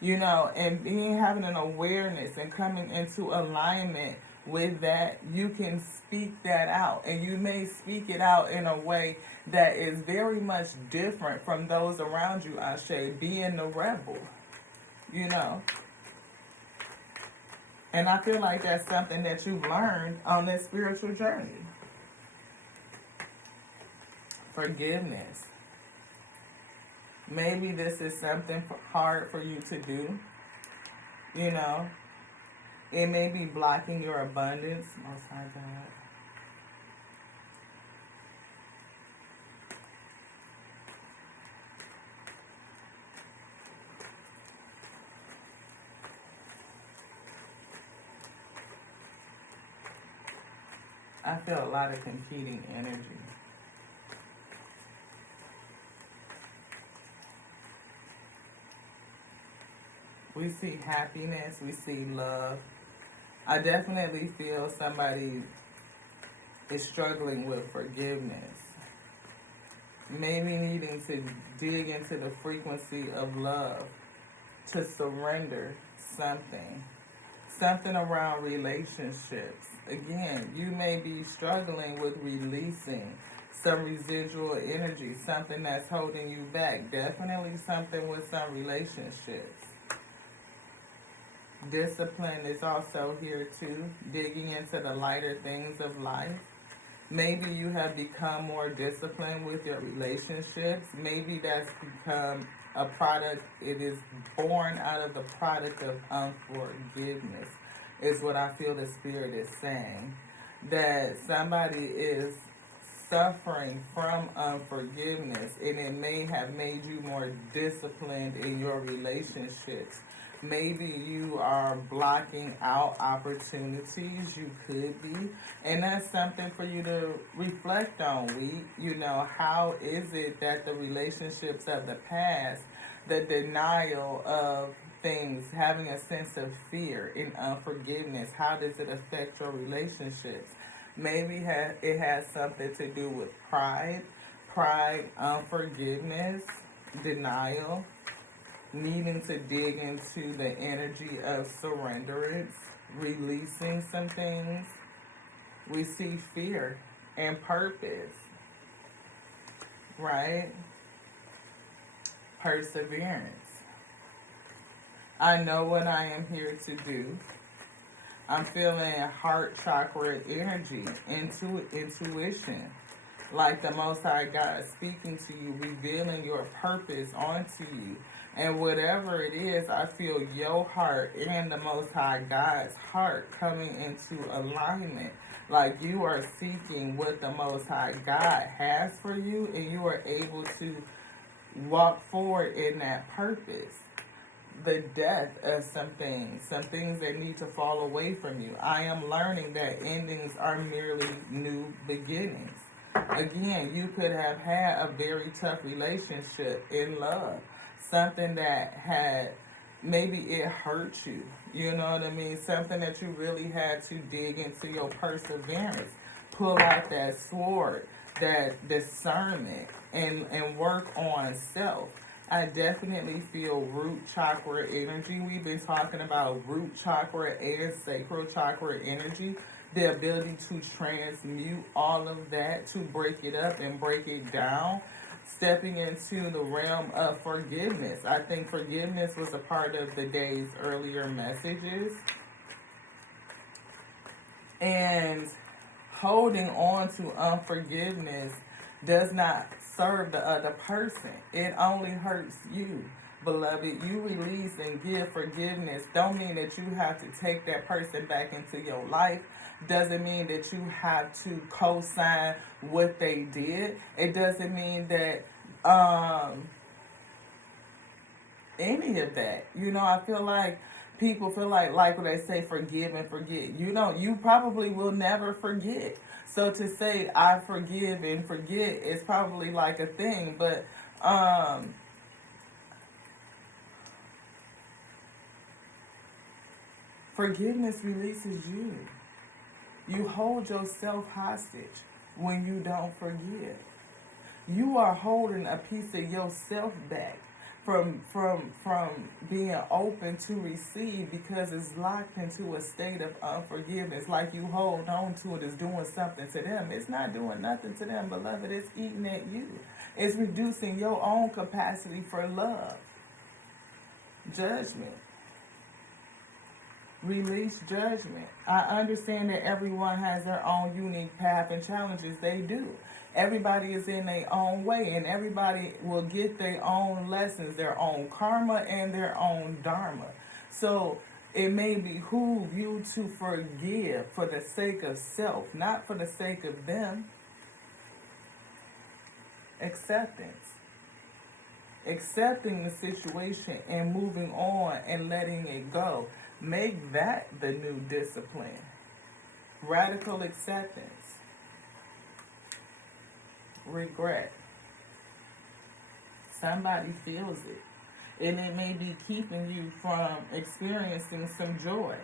You know, and having an awareness and coming into alignment with that, you can speak that out. And you may speak it out in a way that is very much different from those around you, Ashe, being the rebel, you know. And I feel like that's something that you've learned on this spiritual journey. Forgiveness. Maybe this is something hard for you to do. You know, it may be blocking your abundance. Most High God. I feel a lot of competing energy. We see happiness, we see love. I definitely feel somebody is struggling with forgiveness. Maybe needing to dig into the frequency of love, to surrender something. Something around relationships. Again, you may be struggling with releasing some residual energy, something that's holding you back. Definitely something with some relationships. Discipline is also here too, digging into the lighter things of life. Maybe you have become more disciplined with your relationships. Maybe that's become a product, it is born out of the product of unforgiveness, is what I feel the Spirit is saying. That somebody is suffering from unforgiveness, and it may have made you more disciplined in your relationships. Maybe you are blocking out opportunities, you could be, and that's something for you to reflect on. You know, how is it that the relationships of the past, the denial of things, having a sense of fear and unforgiveness, how does it affect your relationships? Maybe it has something to do with pride, pride, unforgiveness, denial, needing to dig into the energy of surrenderance, releasing some things. We see fear and purpose, right? Perseverance. I know what I am here to do. I'm feeling heart chakra energy, intuition. Like the Most High God speaking to you, revealing your purpose onto you. And whatever it is, I feel your heart and the Most High God's heart coming into alignment. Like you are seeking what the Most High God has for you, and you are able to walk forward in that purpose. The death of some things that need to fall away from you. I am learning that endings are merely new beginnings. Again, you could have had a very tough relationship in love. Something that had, maybe it hurt you. You know what I mean? Something that you really had to dig into your perseverance. Pull out that sword, that discernment, and work on self. I definitely feel root chakra energy. We've been talking about root chakra and sacral chakra energy. The ability to transmute all of that, to break it up and break it down. Stepping into the realm of forgiveness. I think forgiveness was a part of the day's earlier messages. And holding on to unforgiveness does not serve the other person. It only hurts you, beloved. You release and give forgiveness. Don't mean that you have to take that person back into your life. Doesn't mean that you have to co-sign what they did. It doesn't mean that any of that. You know, I feel like people feel like when they say forgive and forget. You know, you probably will never forget. So to say I forgive and forget is probably like a thing, but forgiveness releases you. You hold yourself hostage when you don't forgive. You are holding a piece of yourself back from being open to receive because it's locked into a state of unforgiveness. Like you hold on to it as doing something to them. It's not doing nothing to them, beloved. It's eating at you. It's reducing your own capacity for love. Judgment. Release judgment. I understand that everyone has their own unique path and challenges. They do. Everybody is in their own way, and everybody will get their own lessons, their own karma, and their own dharma. So it may behoove you to forgive for the sake of self, not for the sake of them. Acceptance. Accepting the situation and moving on and letting it go. Make that the new discipline. Radical acceptance. Regret. Somebody feels it. And it may be keeping you from experiencing some joy.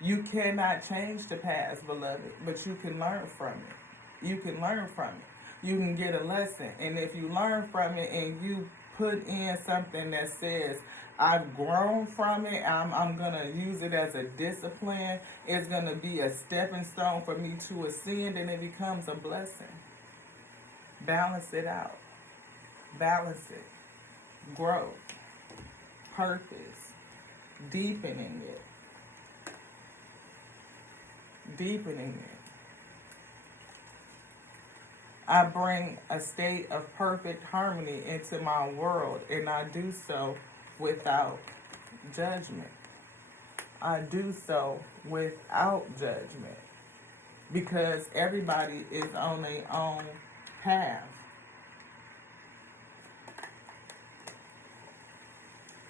You cannot change the past, beloved, but you can learn from it. You can learn from it. You can get a lesson. And if you learn from it and you put in something that says, I've grown from it, I'm going to use it as a discipline, it's going to be a stepping stone for me to ascend, and it becomes a blessing. Balance it out. Balance it. Growth. Purpose. Deepening it. Deepening it. I bring a state of perfect harmony into my world, and I do so without judgment. I do so without judgment because everybody is on their own path.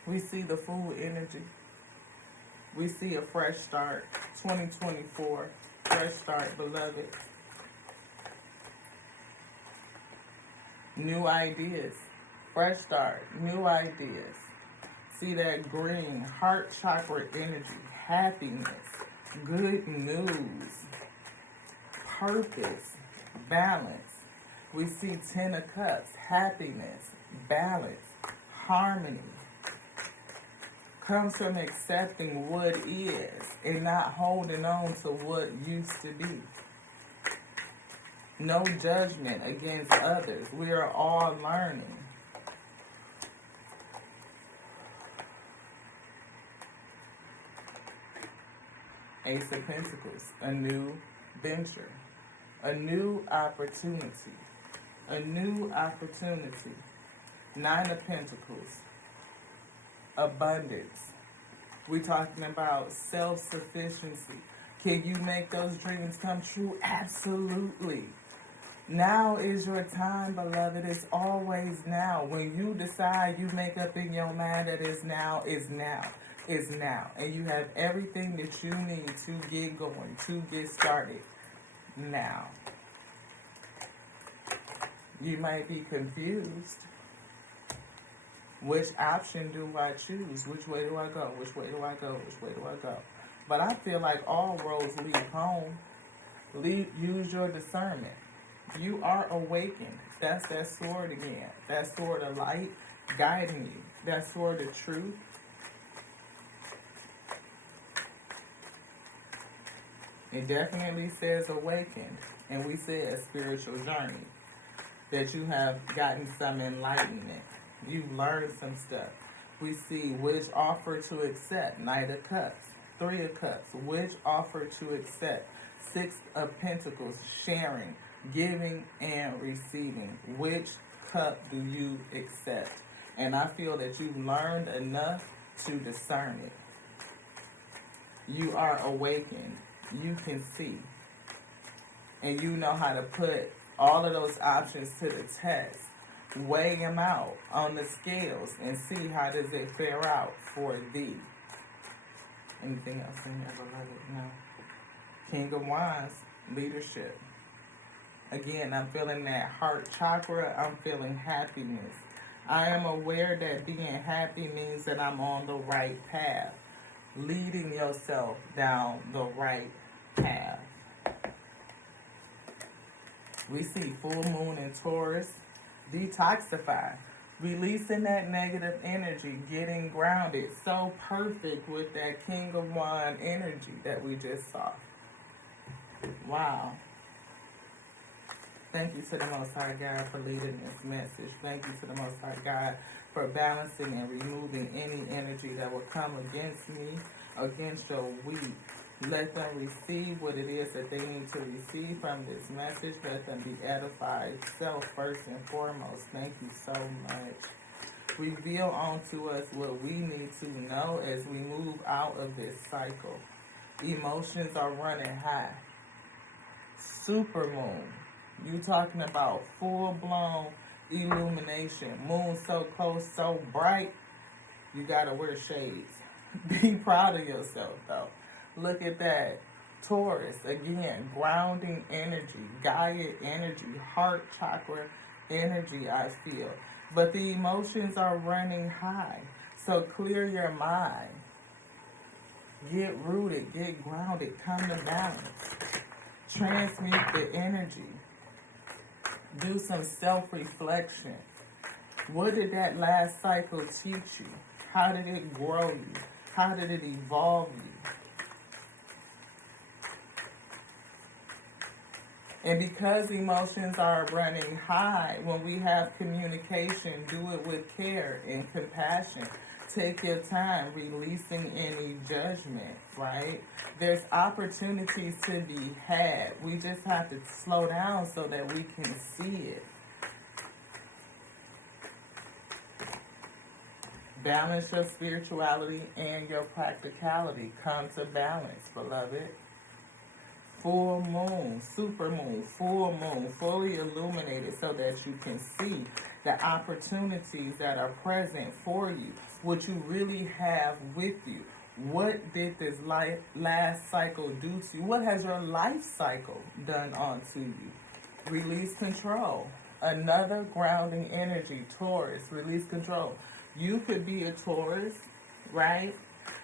We see the Fool energy. We see a fresh start, 2024, fresh start, beloved. New ideas, fresh start, new ideas. See that green, heart chakra energy, happiness, good news, purpose, balance. We see Ten of Cups, happiness, balance, harmony. Comes from accepting what is and not holding on to what used to be. No judgment against others. We are all learning. Ace of Pentacles, a new venture, a new opportunity, a new opportunity. Nine of Pentacles, abundance. We're talking about self-sufficiency. Can you make those dreams come true? Absolutely. Now is your time, beloved. It's always now. When you decide, you make up in your mind that it's now, is now, is now. And you have everything that you need to get going, to get started now. You might be confused. Which option do I choose? Which way do I go? Which way do I go? Which way do I go? But I feel like all roads lead home. Use your discernment. You are awakened. That's that sword again. That sword of light guiding you. That sword of truth. It definitely says awakened. And we said spiritual journey. That you have gotten some enlightenment. You've learned some stuff. We see which offer to accept. Knight of Cups. Three of Cups. Which offer to accept. Six of Pentacles. Sharing. Giving and receiving. Which cup do you accept? And I feel that you've learned enough to discern it. You are awakened. You can see. And you know how to put all of those options to the test. Weigh them out on the scales and see how does it fare out for thee. Anything else in there, beloved? No. King of Wands, leadership. Again, I'm feeling that heart chakra. I'm feeling happiness. I am aware that being happy means that I'm on the right path. Leading yourself down the right path. We see full moon in Taurus. Detoxify. Releasing that negative energy. Getting grounded. So perfect with that King of Wands energy that we just saw. Wow. Thank you to the Most High God for leading this message. Thank you to the Most High God for balancing and removing any energy that will come against me, against your weak. Let them receive what it is that they need to receive from this message. Let them be edified. Self first and foremost. Thank you so much. Reveal onto us what we need to know as we move out of this cycle. Emotions are running high. Super moon. You talking about full-blown illumination. Moon so close, so bright, you gotta wear shades. Be proud of yourself, though. Look at that. Taurus, again, grounding energy, Gaia energy, heart chakra energy, I feel. But the emotions are running high. So clear your mind. Get rooted, get grounded, come to balance. Transmute the energy. Do some self-reflection. What did that last cycle teach you? How did it grow you? How did it evolve you? And because emotions are running high, when we have communication, do it with care and compassion. Take your time releasing any judgment, right? There's opportunities to be had. We just have to slow down so that we can see it. Balance your spirituality and your practicality. Come to balance, beloved. Full moon, super moon, full moon, fully illuminated so that you can see the opportunities that are present for you, what you really have with you. What did this last cycle do to you? What has your life cycle done onto you? Release control. Another grounding energy, Taurus, release control. You could be a Taurus, right?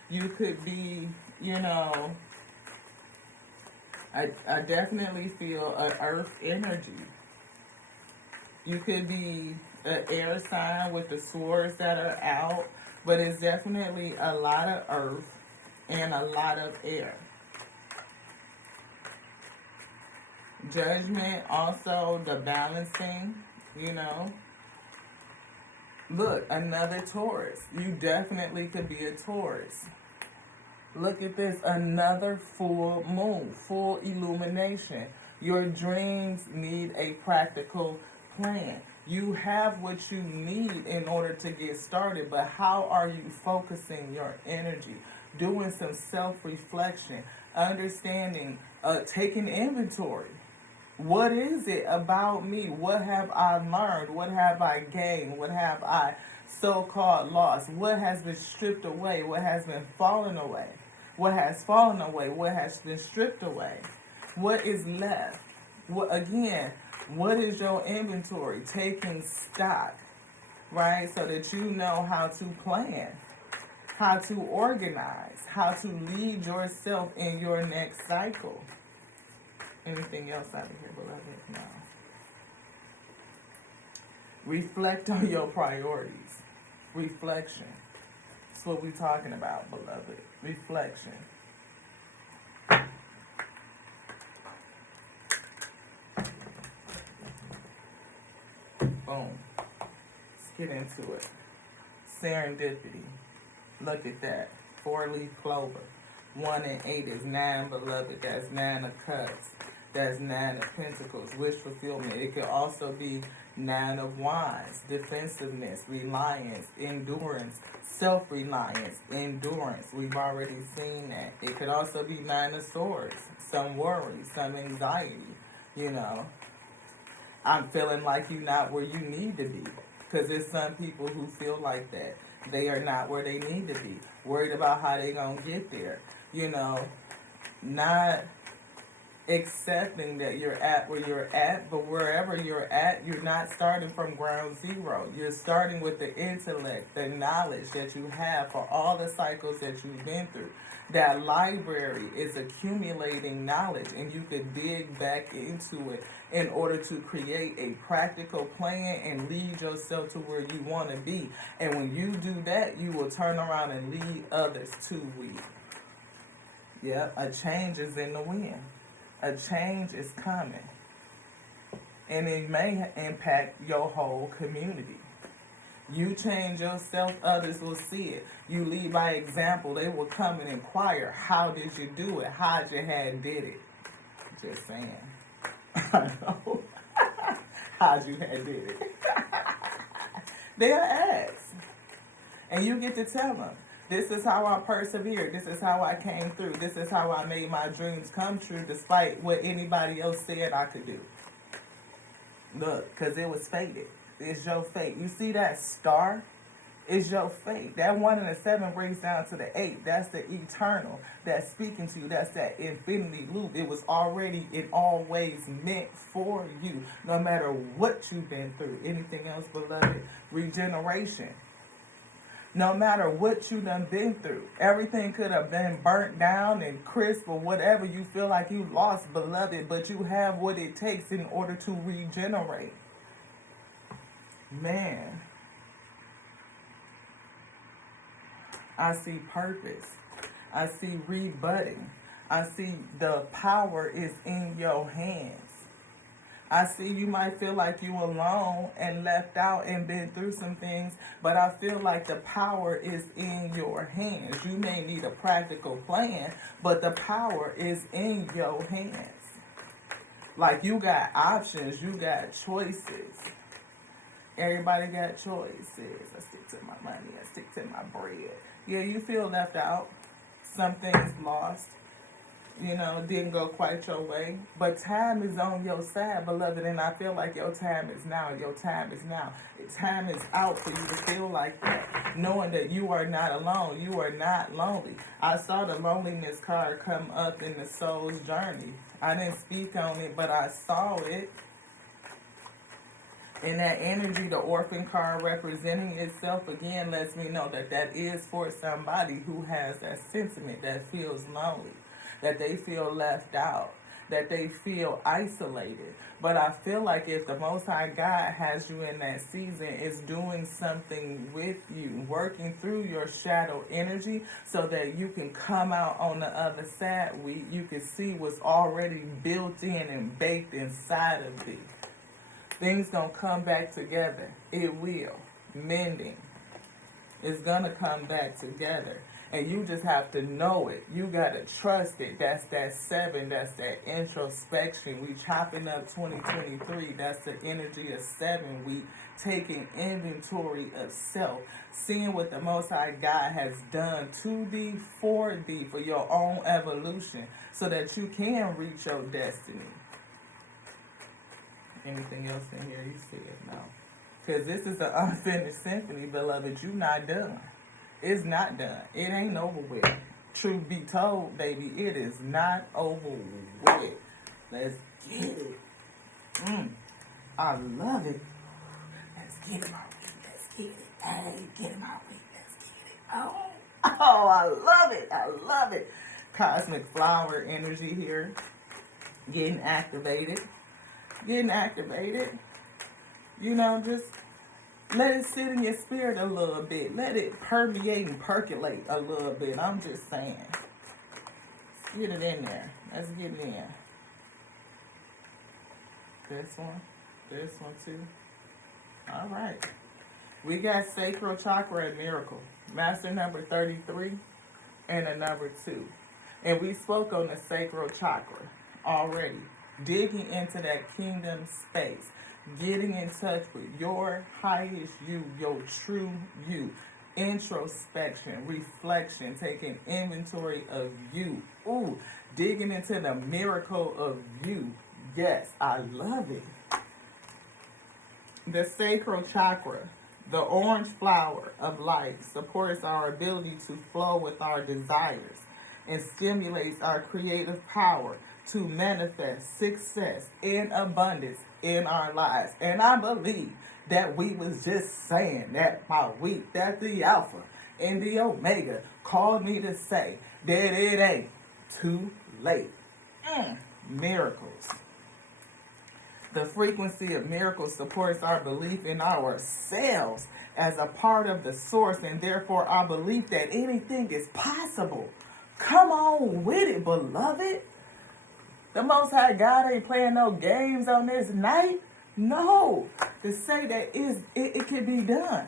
You could be, I definitely feel an earth energy. You could be an air sign with the swords that are out, but it's definitely a lot of earth and a lot of air. Judgment, also the balancing, you know. Look, another Taurus. You definitely could be a Taurus. Look at this, another full moon, full illumination. Your dreams need a practical plan. You have what you need in order to get started, but how are you focusing your energy? Doing some self-reflection, understanding, taking inventory. What is it about me? What have I learned? What have I gained? What have I so-called lost? What has been stripped away? What has been fallen away? What has fallen away? What has been stripped away? What is left? What is your inventory? Taking stock, right? So that you know how to plan, how to organize, how to lead yourself in your next cycle. Anything else out of here, beloved? No. Reflect on your priorities. Reflection. That's what we're talking about, beloved. Reflection. Boom. Let's get into it. Serendipity. Look at that. 4-leaf clover. 1 and 8 is 9, beloved. That's 9 of cups. That's 9 of pentacles. Wish fulfillment. It could also be 9 of wands. Defensiveness, reliance, endurance, self-reliance, endurance. We've already seen that. It could also be 9 of swords. Some worry, some anxiety. You know, I'm feeling like you're not where you need to be. Because there's some people who feel like that. They are not where they need to be. Worried about how they going to get there. You know, not accepting that you're at where you're at, but wherever you're at, you're not starting from ground zero. You're starting with the intellect, the knowledge that you have for all the cycles that you've been through. That library is accumulating knowledge, and you could dig back into it in order to create a practical plan and lead yourself to where you want to be. And when you do that, you will turn around and lead others to where. Yeah, a change is in the wind. A change is coming. And it may impact your whole community. You change yourself, others will see it. You lead by example. They will come and inquire, how did you do it? How'd you had did it? Just saying. I know. How'd you had did it? They'll ask. And you get to tell them. This is how I persevered. This is how I came through. This is how I made my dreams come true despite what anybody else said I could do. Look, because it was fated. It's your fate. You see that star? It's your fate. That 1 and the 7 breaks down to the 8. That's the eternal that's speaking to you. That's that infinity loop. It was already and always meant for you, no matter what you've been through. Anything else, beloved? Regeneration. No matter what you done been through, everything could have been burnt down and crisp or whatever you feel like you lost, beloved, but you have what it takes in order to regenerate. Man, I see purpose. I see rebutting. I see the power is in your hands. I see you might feel like you alone and left out and been through some things, but I feel like the power is in your hands. You may need a practical plan, but the power is in your hands. Like you got options, you got choices. Everybody got choices. I stick to my money, I stick to my bread. Yeah, you feel left out. Some things lost. You know, didn't go quite your way. But time is on your side, beloved, and I feel like your time is now. Your time is now. Time is out for you to feel like that, knowing that you are not alone. You are not lonely. I saw the loneliness card come up in the soul's journey. I didn't speak on it, but I saw it. And that energy, the orphan card representing itself again, lets me know that that is for somebody who has that sentiment, that feels lonely, that they feel left out. that they feel isolated. But I feel like if the Most High God has you in that season, it's doing something with you, working through your shadow energy so that you can come out on the other side. You can see what's already built in and baked inside of thee. Things gonna come back together. It will. Mending. It's gonna come back together. And you just have to know it. You gotta trust it. That's that 7. That's that introspection. We chopping up 2023. That's the energy of 7. We taking inventory of self. Seeing what the Most High God has done to thee, for your own evolution. So that you can reach your destiny. Anything else in here you see it? No. Because this is an unfinished symphony, beloved. You not done. It's not done. It ain't over with. Truth be told, baby, it is not over with. Let's get it. I love it. Let's get it, Marie. Let's get it. Hey, get it, Marie. Let's get it. Oh, I love it. I love it. Cosmic flower energy here. Getting activated. You know, just let it sit in your spirit a little bit. Let it permeate and percolate a little bit. I'm just saying. Let's get it in there. Let's get it in. This one too. All right. We got sacral chakra and miracle. Master number 33 and a number 2. And we spoke on the sacral chakra already. Digging into that kingdom space. Getting in touch with your highest you, your true you. Introspection, reflection, taking inventory of you. Ooh, digging into the miracle of you. Yes, I love it. The sacral chakra, the orange flower of life, supports our ability to flow with our desires and stimulates our creative power to manifest success and abundance in our lives. And I believe that we was just saying that my week, that the Alpha and the Omega called me to say that it ain't too late. Miracles. The frequency of miracles supports our belief in ourselves as a part of the source, and therefore our belief that anything is possible. Come on with it, beloved. The Most High God ain't playing no games on this night. No. To say that it can be done.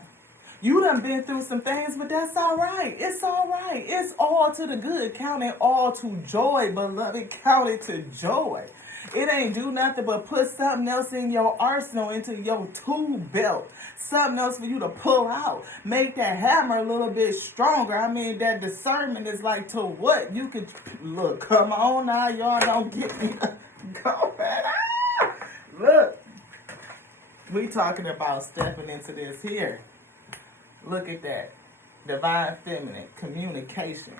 You done been through some things, but that's all right. It's all right. It's all to the good. Count it all to joy, beloved. Count it to joy. It ain't do nothing but put something else in your arsenal, into your tool belt. Something else for you to pull out. Make that hammer a little bit stronger. I mean, that discernment is like to what? You could, look, come on now. Y'all don't get me. Go back. Look. We talking about stepping into this here. Look at that. Divine feminine communication.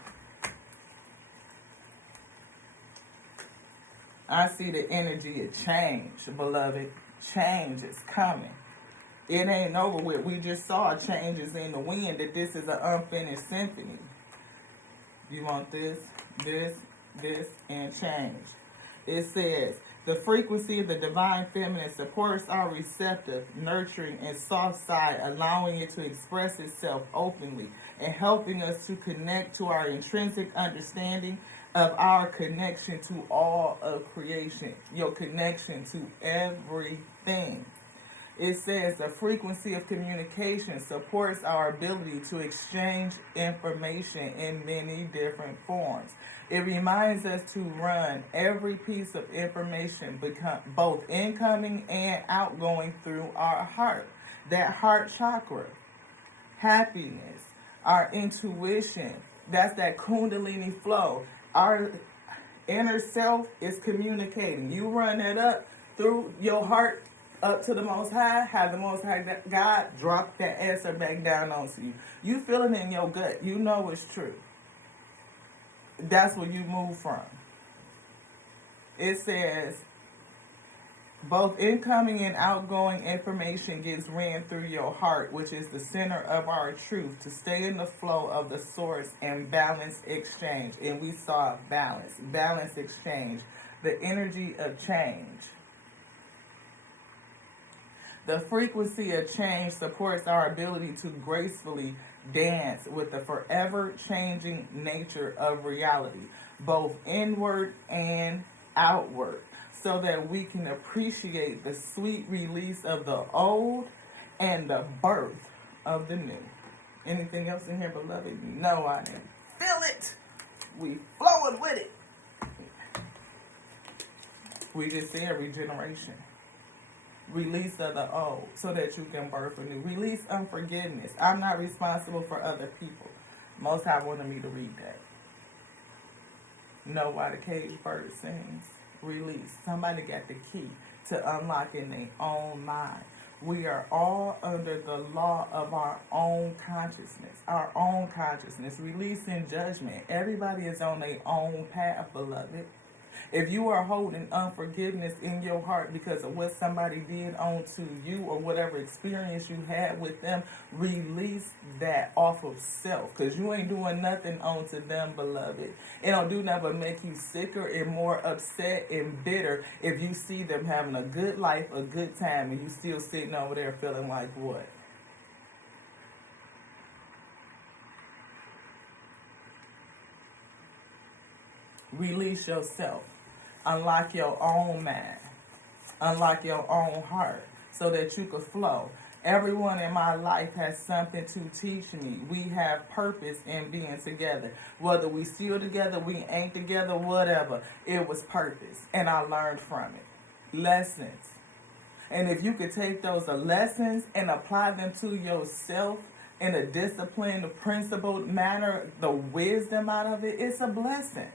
I see the energy of change, beloved. Change is coming. It ain't over with. We just saw changes in the wind, that this is an unfinished symphony. You want this, and change. It says, the frequency of the divine feminine supports our receptive, nurturing, and soft side, allowing it to express itself openly and helping us to connect to our intrinsic understanding of our connection to all of creation, your connection to everything. It says the frequency of communication supports our ability to exchange information in many different forms. It reminds us to run every piece of information, both incoming and outgoing, through our heart. That heart chakra, happiness, our intuition, that's that kundalini flow. Our inner self is communicating. You run that up through your heart up to the Most High, have the Most High God drop that answer back down onto you. You feel it in your gut. You know it's true. That's where you move from. It says Both incoming and outgoing information gets ran through your heart, which is the center of our truth, to stay in the flow of the source and balance exchange. And we saw balance exchange, the energy of change. The frequency of change supports our ability to gracefully dance with the forever changing nature of reality, both inward and outward, so that we can appreciate the sweet release of the old and the birth of the new. Anything else in here, beloved? You know I didn't feel it. We flowing with it. We just said regeneration. Release of the old so that you can birth anew. Release unforgiveness. I'm not responsible for other people. Most High wanted me to read that. Know why the caged bird sings. Release. Somebody got the key to unlocking their own mind. We are all under the law of our own consciousness. Our own consciousness. Releasing judgment. Everybody is on their own path, beloved. If you are holding unforgiveness in your heart because of what somebody did onto you or whatever experience you had with them, release that off of self, because you ain't doing nothing onto them, beloved. It don't do nothing but make you sicker and more upset and bitter if you see them having a good life, a good time, and you still sitting over there feeling like what? Release yourself. Unlock your own mind. Unlock your own heart so that you can flow. Everyone in my life has something to teach me. We have purpose in being together. Whether we still together, we ain't together, whatever. It was purpose. And I learned from it. Lessons. And if you could take those lessons and apply them to yourself in a disciplined, principled manner, the wisdom out of it, it's a blessing.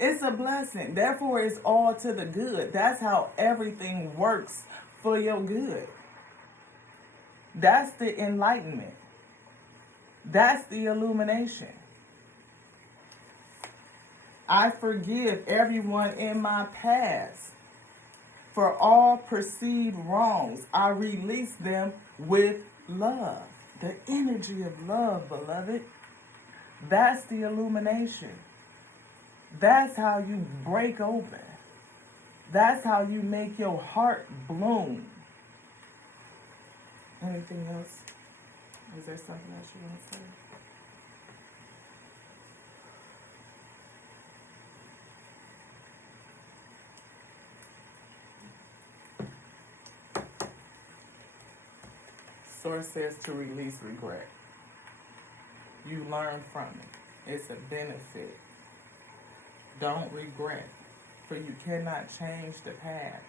It's a blessing. Therefore, it's all to the good. That's how everything works for your good. That's the enlightenment. That's the illumination. I forgive everyone in my past for all perceived wrongs. I release them with love. The energy of love, beloved. That's the illumination. That's how you break open. That's how you make your heart bloom. Anything else? Is there something else you want to say? Source says to release regret. You learn from it. It's a benefit. Don't regret, for you cannot change the past.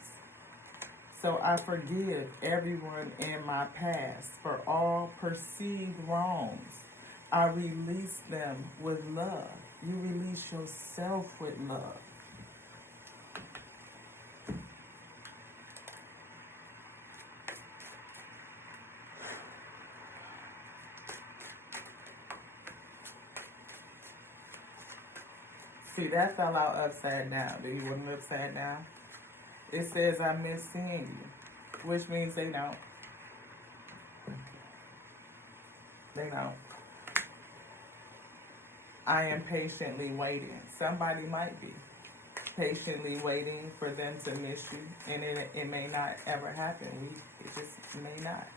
So I forgive everyone in my past for all perceived wrongs. I release them with love. You release yourself with love. See, that fell out upside down. Do you want it upside down? It says, I miss seeing you, which means they don't. They don't. I am patiently waiting. Somebody might be patiently waiting for them to miss you, and it may not ever happen. It just may not.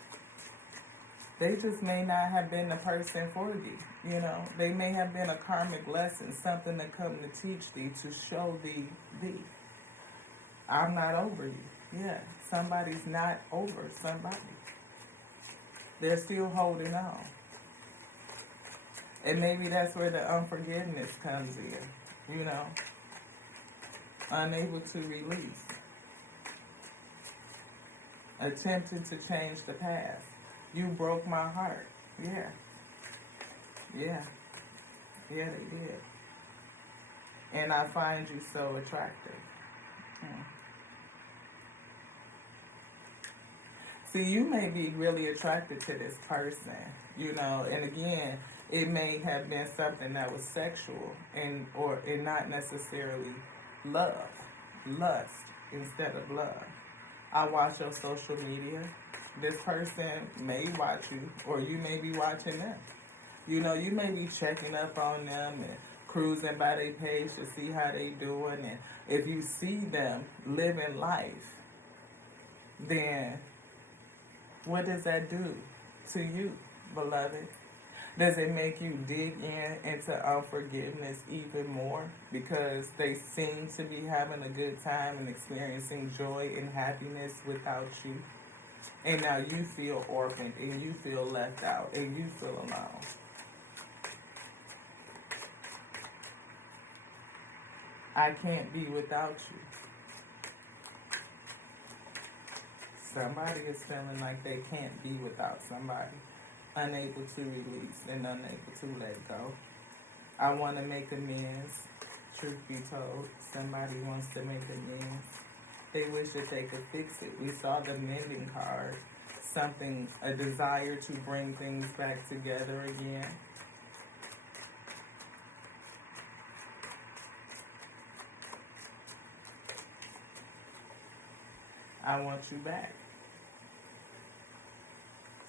They just may not have been the person for you, you know. They may have been a karmic lesson, something to come to teach thee, to show thee. I'm not over you. Yeah, somebody's not over somebody. They're still holding on. And maybe that's where the unforgiveness comes in, you know. Unable to release. Attempting to change the past. You broke my heart. Yeah. Yeah. Yeah, they did. And I find you so attractive. See, you may be really attracted to this person, you know, and again, it may have been something that was sexual and not necessarily love. Lust instead of love. I watch your social media. This person may watch you, or you may be watching them. You know, you may be checking up on them and cruising by their page to see how they doing. And if you see them living life, then what does that do to you, beloved? Does it make you dig into unforgiveness even more because they seem to be having a good time and experiencing joy and happiness without you? And now you feel orphaned and you feel left out and you feel alone. I can't be without you. Somebody is feeling like they can't be without somebody, unable to release and unable to let go. I want to make amends. Truth be told, somebody wants to make amends. They wish that they could fix it. We saw the mending card, something, a desire to bring things back together again. I want you back.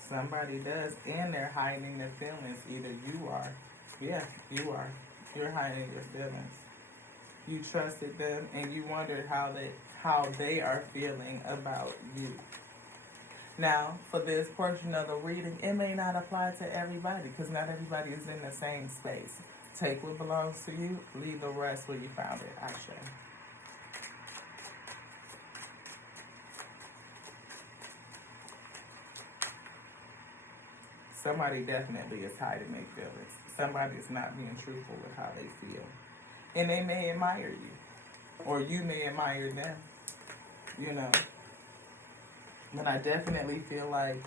Somebody does, and they're hiding their feelings. Either you are, yeah, you are. You're hiding your feelings. You trusted them, and you wondered how they are feeling about you. Now, for this portion of the reading, it may not apply to everybody because not everybody is in the same space. Take what belongs to you, leave the rest where you found it. Ashe. Somebody definitely is hiding their feelings. Somebody is not being truthful with how they feel. And they may admire you. Or you may admire them. You know. But I definitely feel like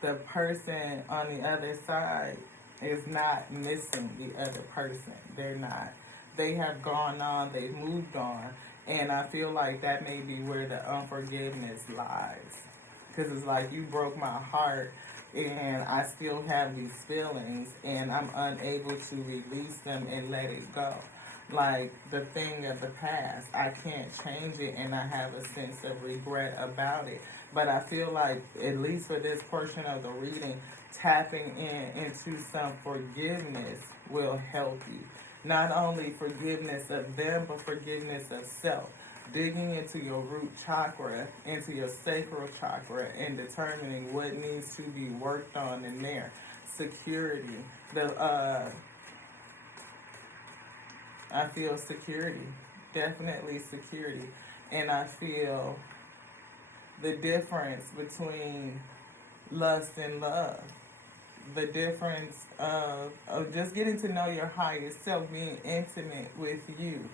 the person on the other side is not missing the other person. They're not. They have gone on. They've moved on. And I feel like that may be where the unforgiveness lies. Because it's like you broke my heart and I still have these feelings and I'm unable to release them and let it go. Like the thing of the past, I can't change it and I have a sense of regret about it. But I feel like, at least for this portion of the reading, tapping into some forgiveness will help you. Not only forgiveness of them, but forgiveness of self. Digging into your root chakra, into your sacral chakra, and determining what needs to be worked on in there. Security. I feel security. Definitely security. And I feel the difference between lust and love. The difference of just getting to know your highest self, being intimate with you,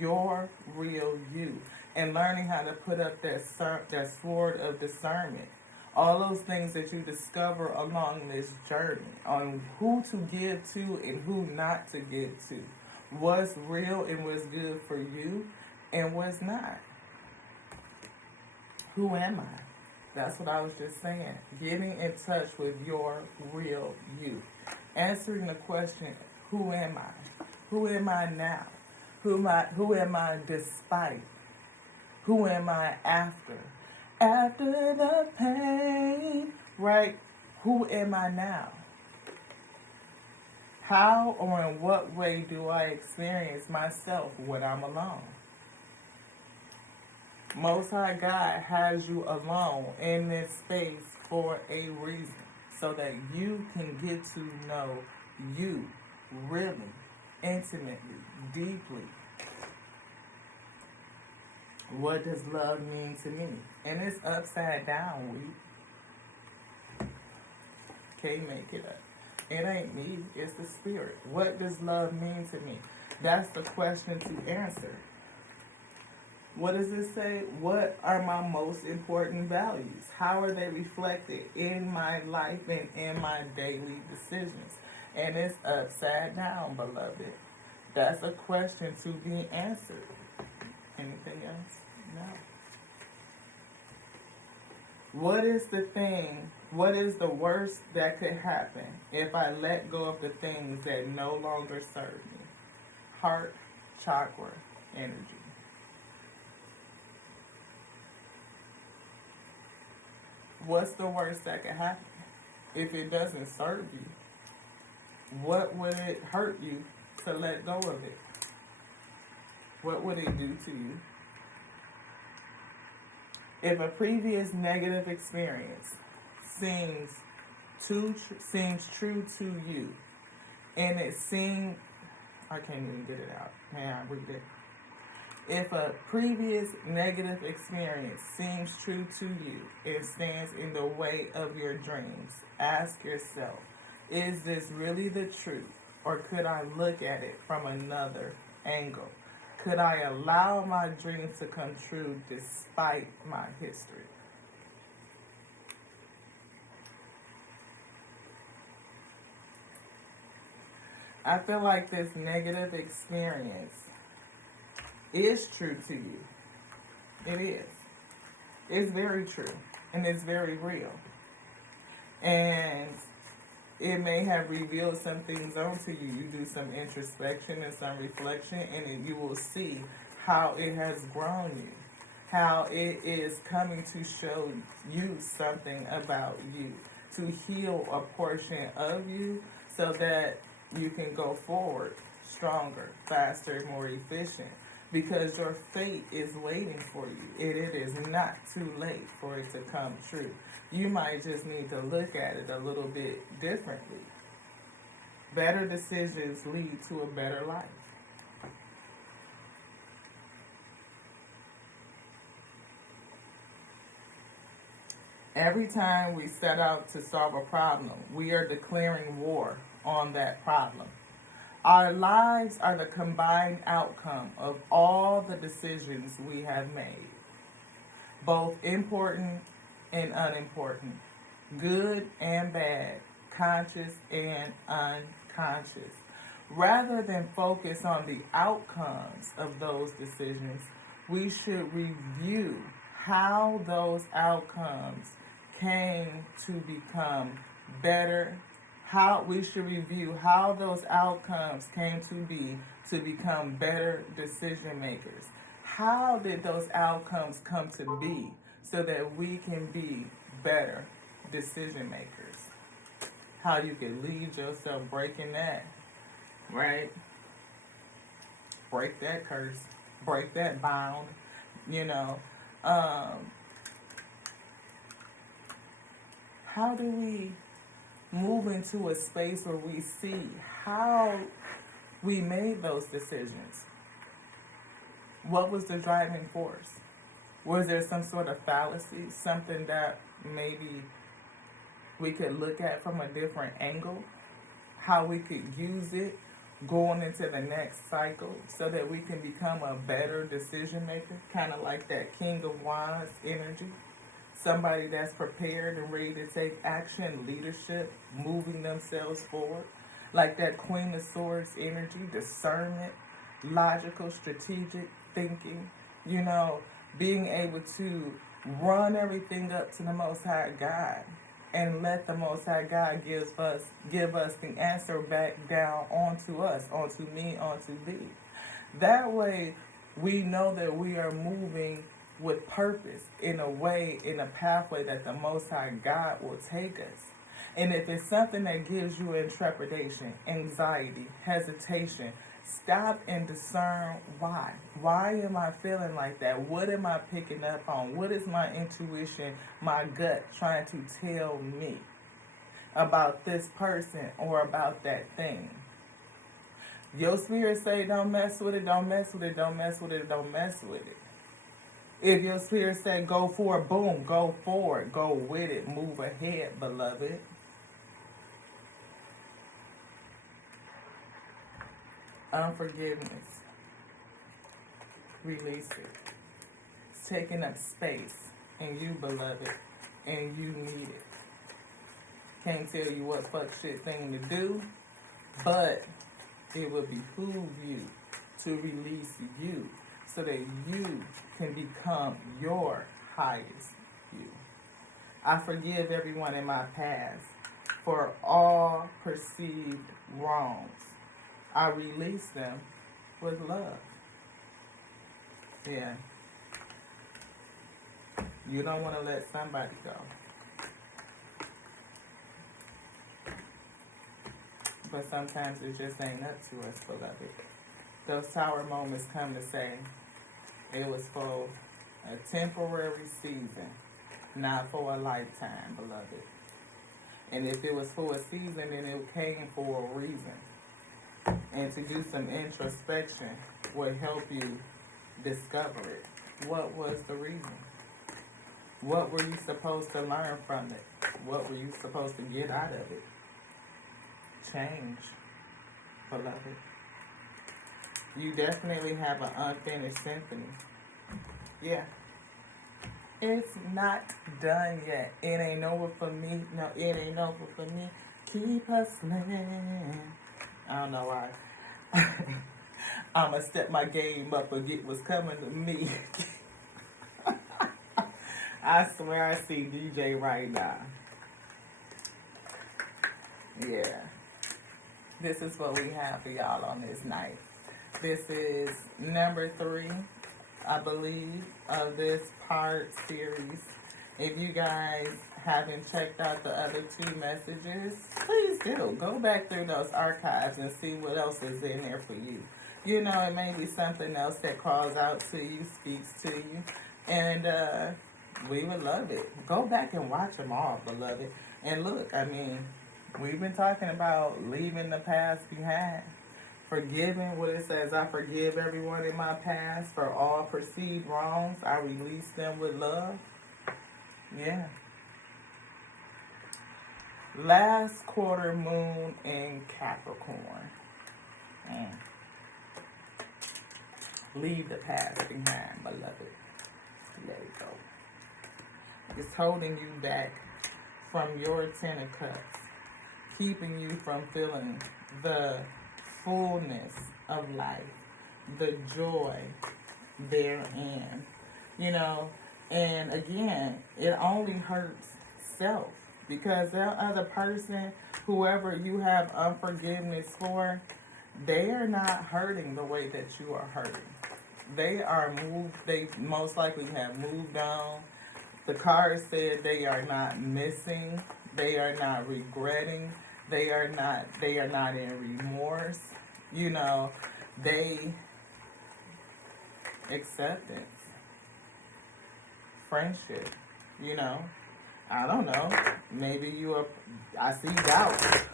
your real you, and learning how to put up that sword of discernment. All those things that you discover along this journey on who to give to and who not to give to. What's real and what's good for you and what's not. Who am I? That's what I was just saying. Getting in touch with your real you. Answering the question, who am I? Who am I now? Who am I despite? Who am I after? After the pain, right? Who am I now? How or in what way do I experience myself when I'm alone? Most High God has you alone in this space for a reason, so that you can get to know you really, intimately, deeply. What does love mean to me? And it's upside down, we can't make it up. It ain't me, it's the spirit. What does love mean to me? That's the question to answer. What does it say? What are my most important values? How are they reflected in my life and in my daily decisions? And it's upside down, beloved. That's a question to be answered. Anything else? No. What is the worst that could happen if I let go of the things that no longer serve me? Heart, chakra, energy. What's the worst that could happen? If it doesn't serve you, what would it hurt you to let go of it? What would it do to you? If a previous negative experience seems true to you, and it seems, I can't even get it out. May I read it? If a previous negative experience seems true to you and stands in the way of your dreams, ask yourself, is this really the truth, or could I look at it from another angle? Could I allow my dreams to come true despite my history? I feel like this negative experience is true to you. It is. It's very true. And it's very real. And it may have revealed some things onto you. You do some introspection and some reflection, and you will see how it has grown you, how it is coming to show you something about you, to heal a portion of you so that you can go forward stronger, faster, more efficient, because your fate is waiting for you. It is not too late for it to come true. You might just need to look at it a little bit differently. Better decisions lead to a better life. Every time we set out to solve a problem, we are declaring war on that problem. Our lives are the combined outcome of all the decisions we have made, both important and unimportant, good and bad, conscious and unconscious. Rather than focus on the outcomes of those decisions, we should review how those outcomes came to become better. We should review how those outcomes came to become better decision makers. How did those outcomes come to be so that we can be better decision makers? How you can lead yourself breaking that, right? Break that curse, break that bound, you know. How do we move into a space where we see how we made those decisions? What was the driving force? Was there some sort of fallacy, something that maybe we could look at from a different angle? How we could use it going into the next cycle so that we can become a better decision maker, kind of like that King of Wands energy. Somebody that's prepared and ready to take action, leadership, moving themselves forward. Like that Queen of Swords energy, discernment, logical, strategic thinking, you know, being able to run everything up to the Most High God and let the Most High God give us the answer back down onto us, onto me, onto thee. That way we know that we are moving with purpose in a way, in a pathway that the Most High God will take us. And if it's something that gives you intrepidation, anxiety, hesitation, stop and discern why. Why am I feeling like that? What am I picking up on? What is my intuition, my gut trying to tell me about this person or about that thing? Your spirit say don't mess with it, don't mess with it, don't mess with it, don't mess with it. If your spirit say go for it, boom, go for it, go with it, move ahead, beloved. Unforgiveness. Release it. It's taking up space in you, beloved, and you need it. Can't tell you what fuck shit thing to do, but it will behoove you to release you so that you can become your highest you. I forgive everyone in my past for all perceived wrongs. I release them with love. Yeah. You don't want to let somebody go. but sometimes it just ain't up to us, beloved. Those tower moments come to say it was for a temporary season, not for a lifetime, beloved. And if it was for a season, then it came for a reason. And to do some introspection will help you discover it. What was the reason? What were you supposed to learn from it? What were you supposed to get out of it? Change, beloved. You definitely have an unfinished symphony. Yeah. It's not done yet. It ain't over for me. No, it ain't over for me. Keep hustling. I don't know why. I'ma step my game up and get what's coming to me. I swear I see DJ right now. Yeah. This is what we have for y'all on this night. This is number 3, I believe, of this part series. If you guys haven't checked out the other 2 messages, please do. Go back through those archives and see what else is in there for you. You know, it may be something else that calls out to you, speaks to you, and we would love it. Go back and watch them all, beloved. And look, I mean, we've been talking about leaving the past behind. Forgiving, what it says, I forgive everyone in my past for all perceived wrongs. I release them with love. Yeah. Last quarter moon in Capricorn. Leave the past behind, beloved. Let it go. It's holding you back from your 10 of Cups, keeping you from feeling the fullness of life, the joy therein, you know. And again, it only hurts self, because that other person, whoever you have unforgiveness for, they are not hurting the way that you are hurting. They most likely have moved on. The card said they are not missing, they are not regretting, they are not in remorse. You know, they acceptance, friendship, you know. I don't know. Maybe I see doubt.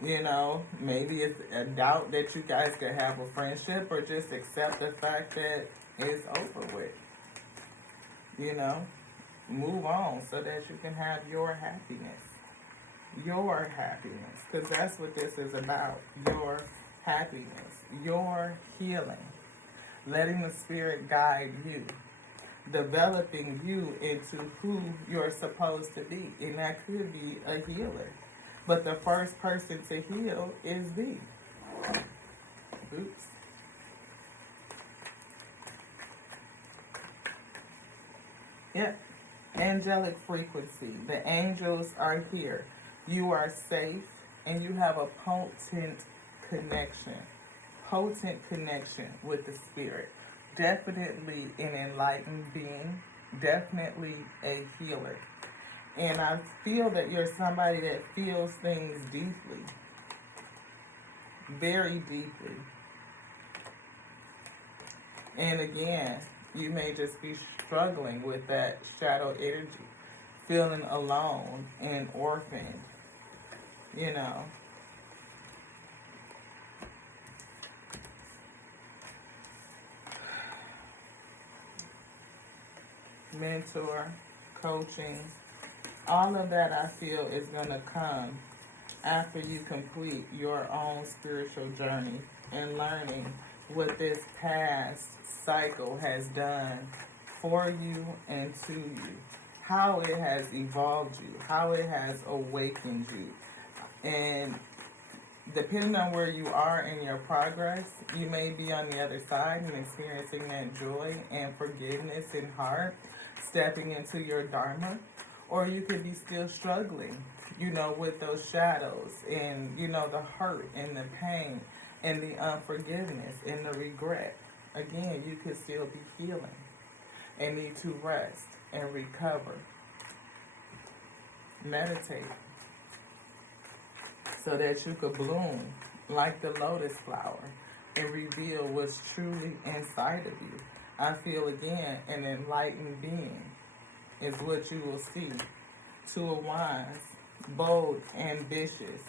You know, maybe it's a doubt that you guys could have a friendship, or just accept the fact that it's over with. You know, move on so that you can have your happiness. Your happiness. Because that's what this is about. Your happiness. Your healing. Letting the Spirit guide you. Developing you into who you're supposed to be. And that could be a healer. But the first person to heal is thee. Oops. Yep. Angelic frequency. The angels are here. You are safe, and you have a potent connection. Potent connection with the Spirit. Definitely an enlightened being. Definitely a healer. And I feel that you're somebody that feels things deeply. Very deeply. And again, you may just be struggling with that shadow energy. Feeling alone and orphaned. You know. Mentor, coaching. All of that, I feel, is going to come after you complete your own spiritual journey and learning what this past cycle has done for you and to you. How it has evolved you. How it has awakened you. And depending on where you are in your progress, you may be on the other side and experiencing that joy and forgiveness in heart, stepping into your Dharma. Or you could be still struggling, you know, with those shadows and, you know, the hurt and the pain and the unforgiveness and the regret. Again, you could still be healing and need to rest and recover. Meditate. so that you could bloom like the lotus flower and reveal what's truly inside of you. I feel again an enlightened being is what you will see. To a wise, bold, ambitious,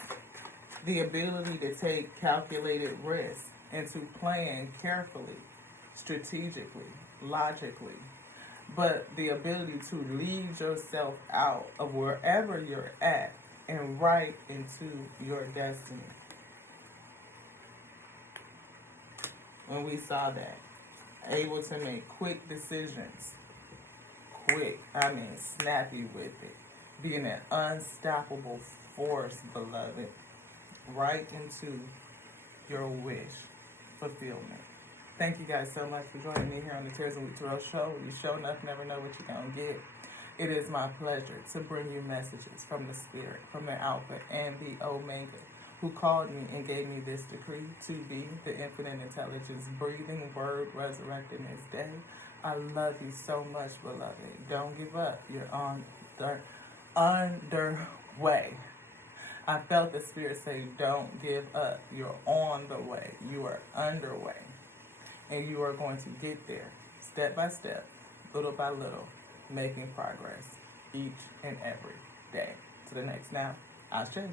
the ability to take calculated risks and to plan carefully, strategically, logically, but the ability to lead yourself out of wherever you're at and right into your destiny. When we saw that, able to make quick decisions, quick, I mean snappy with it, being an unstoppable force, beloved, right into your wish fulfillment. Thank you guys so much for joining me here on the Tears and Week Tarot Show. You show enough, never know what you're going to get. It is my pleasure to bring you messages from the Spirit, from the Alpha and the Omega, who called me and gave me this decree to be the infinite intelligence, breathing word resurrected this day. I love you so much, beloved. Don't give up. You're on the underway. I felt the Spirit say, don't give up. You're on the way. You are underway. And you are going to get there, step by step, little by little, making progress each and every day. To the next now, Ashe.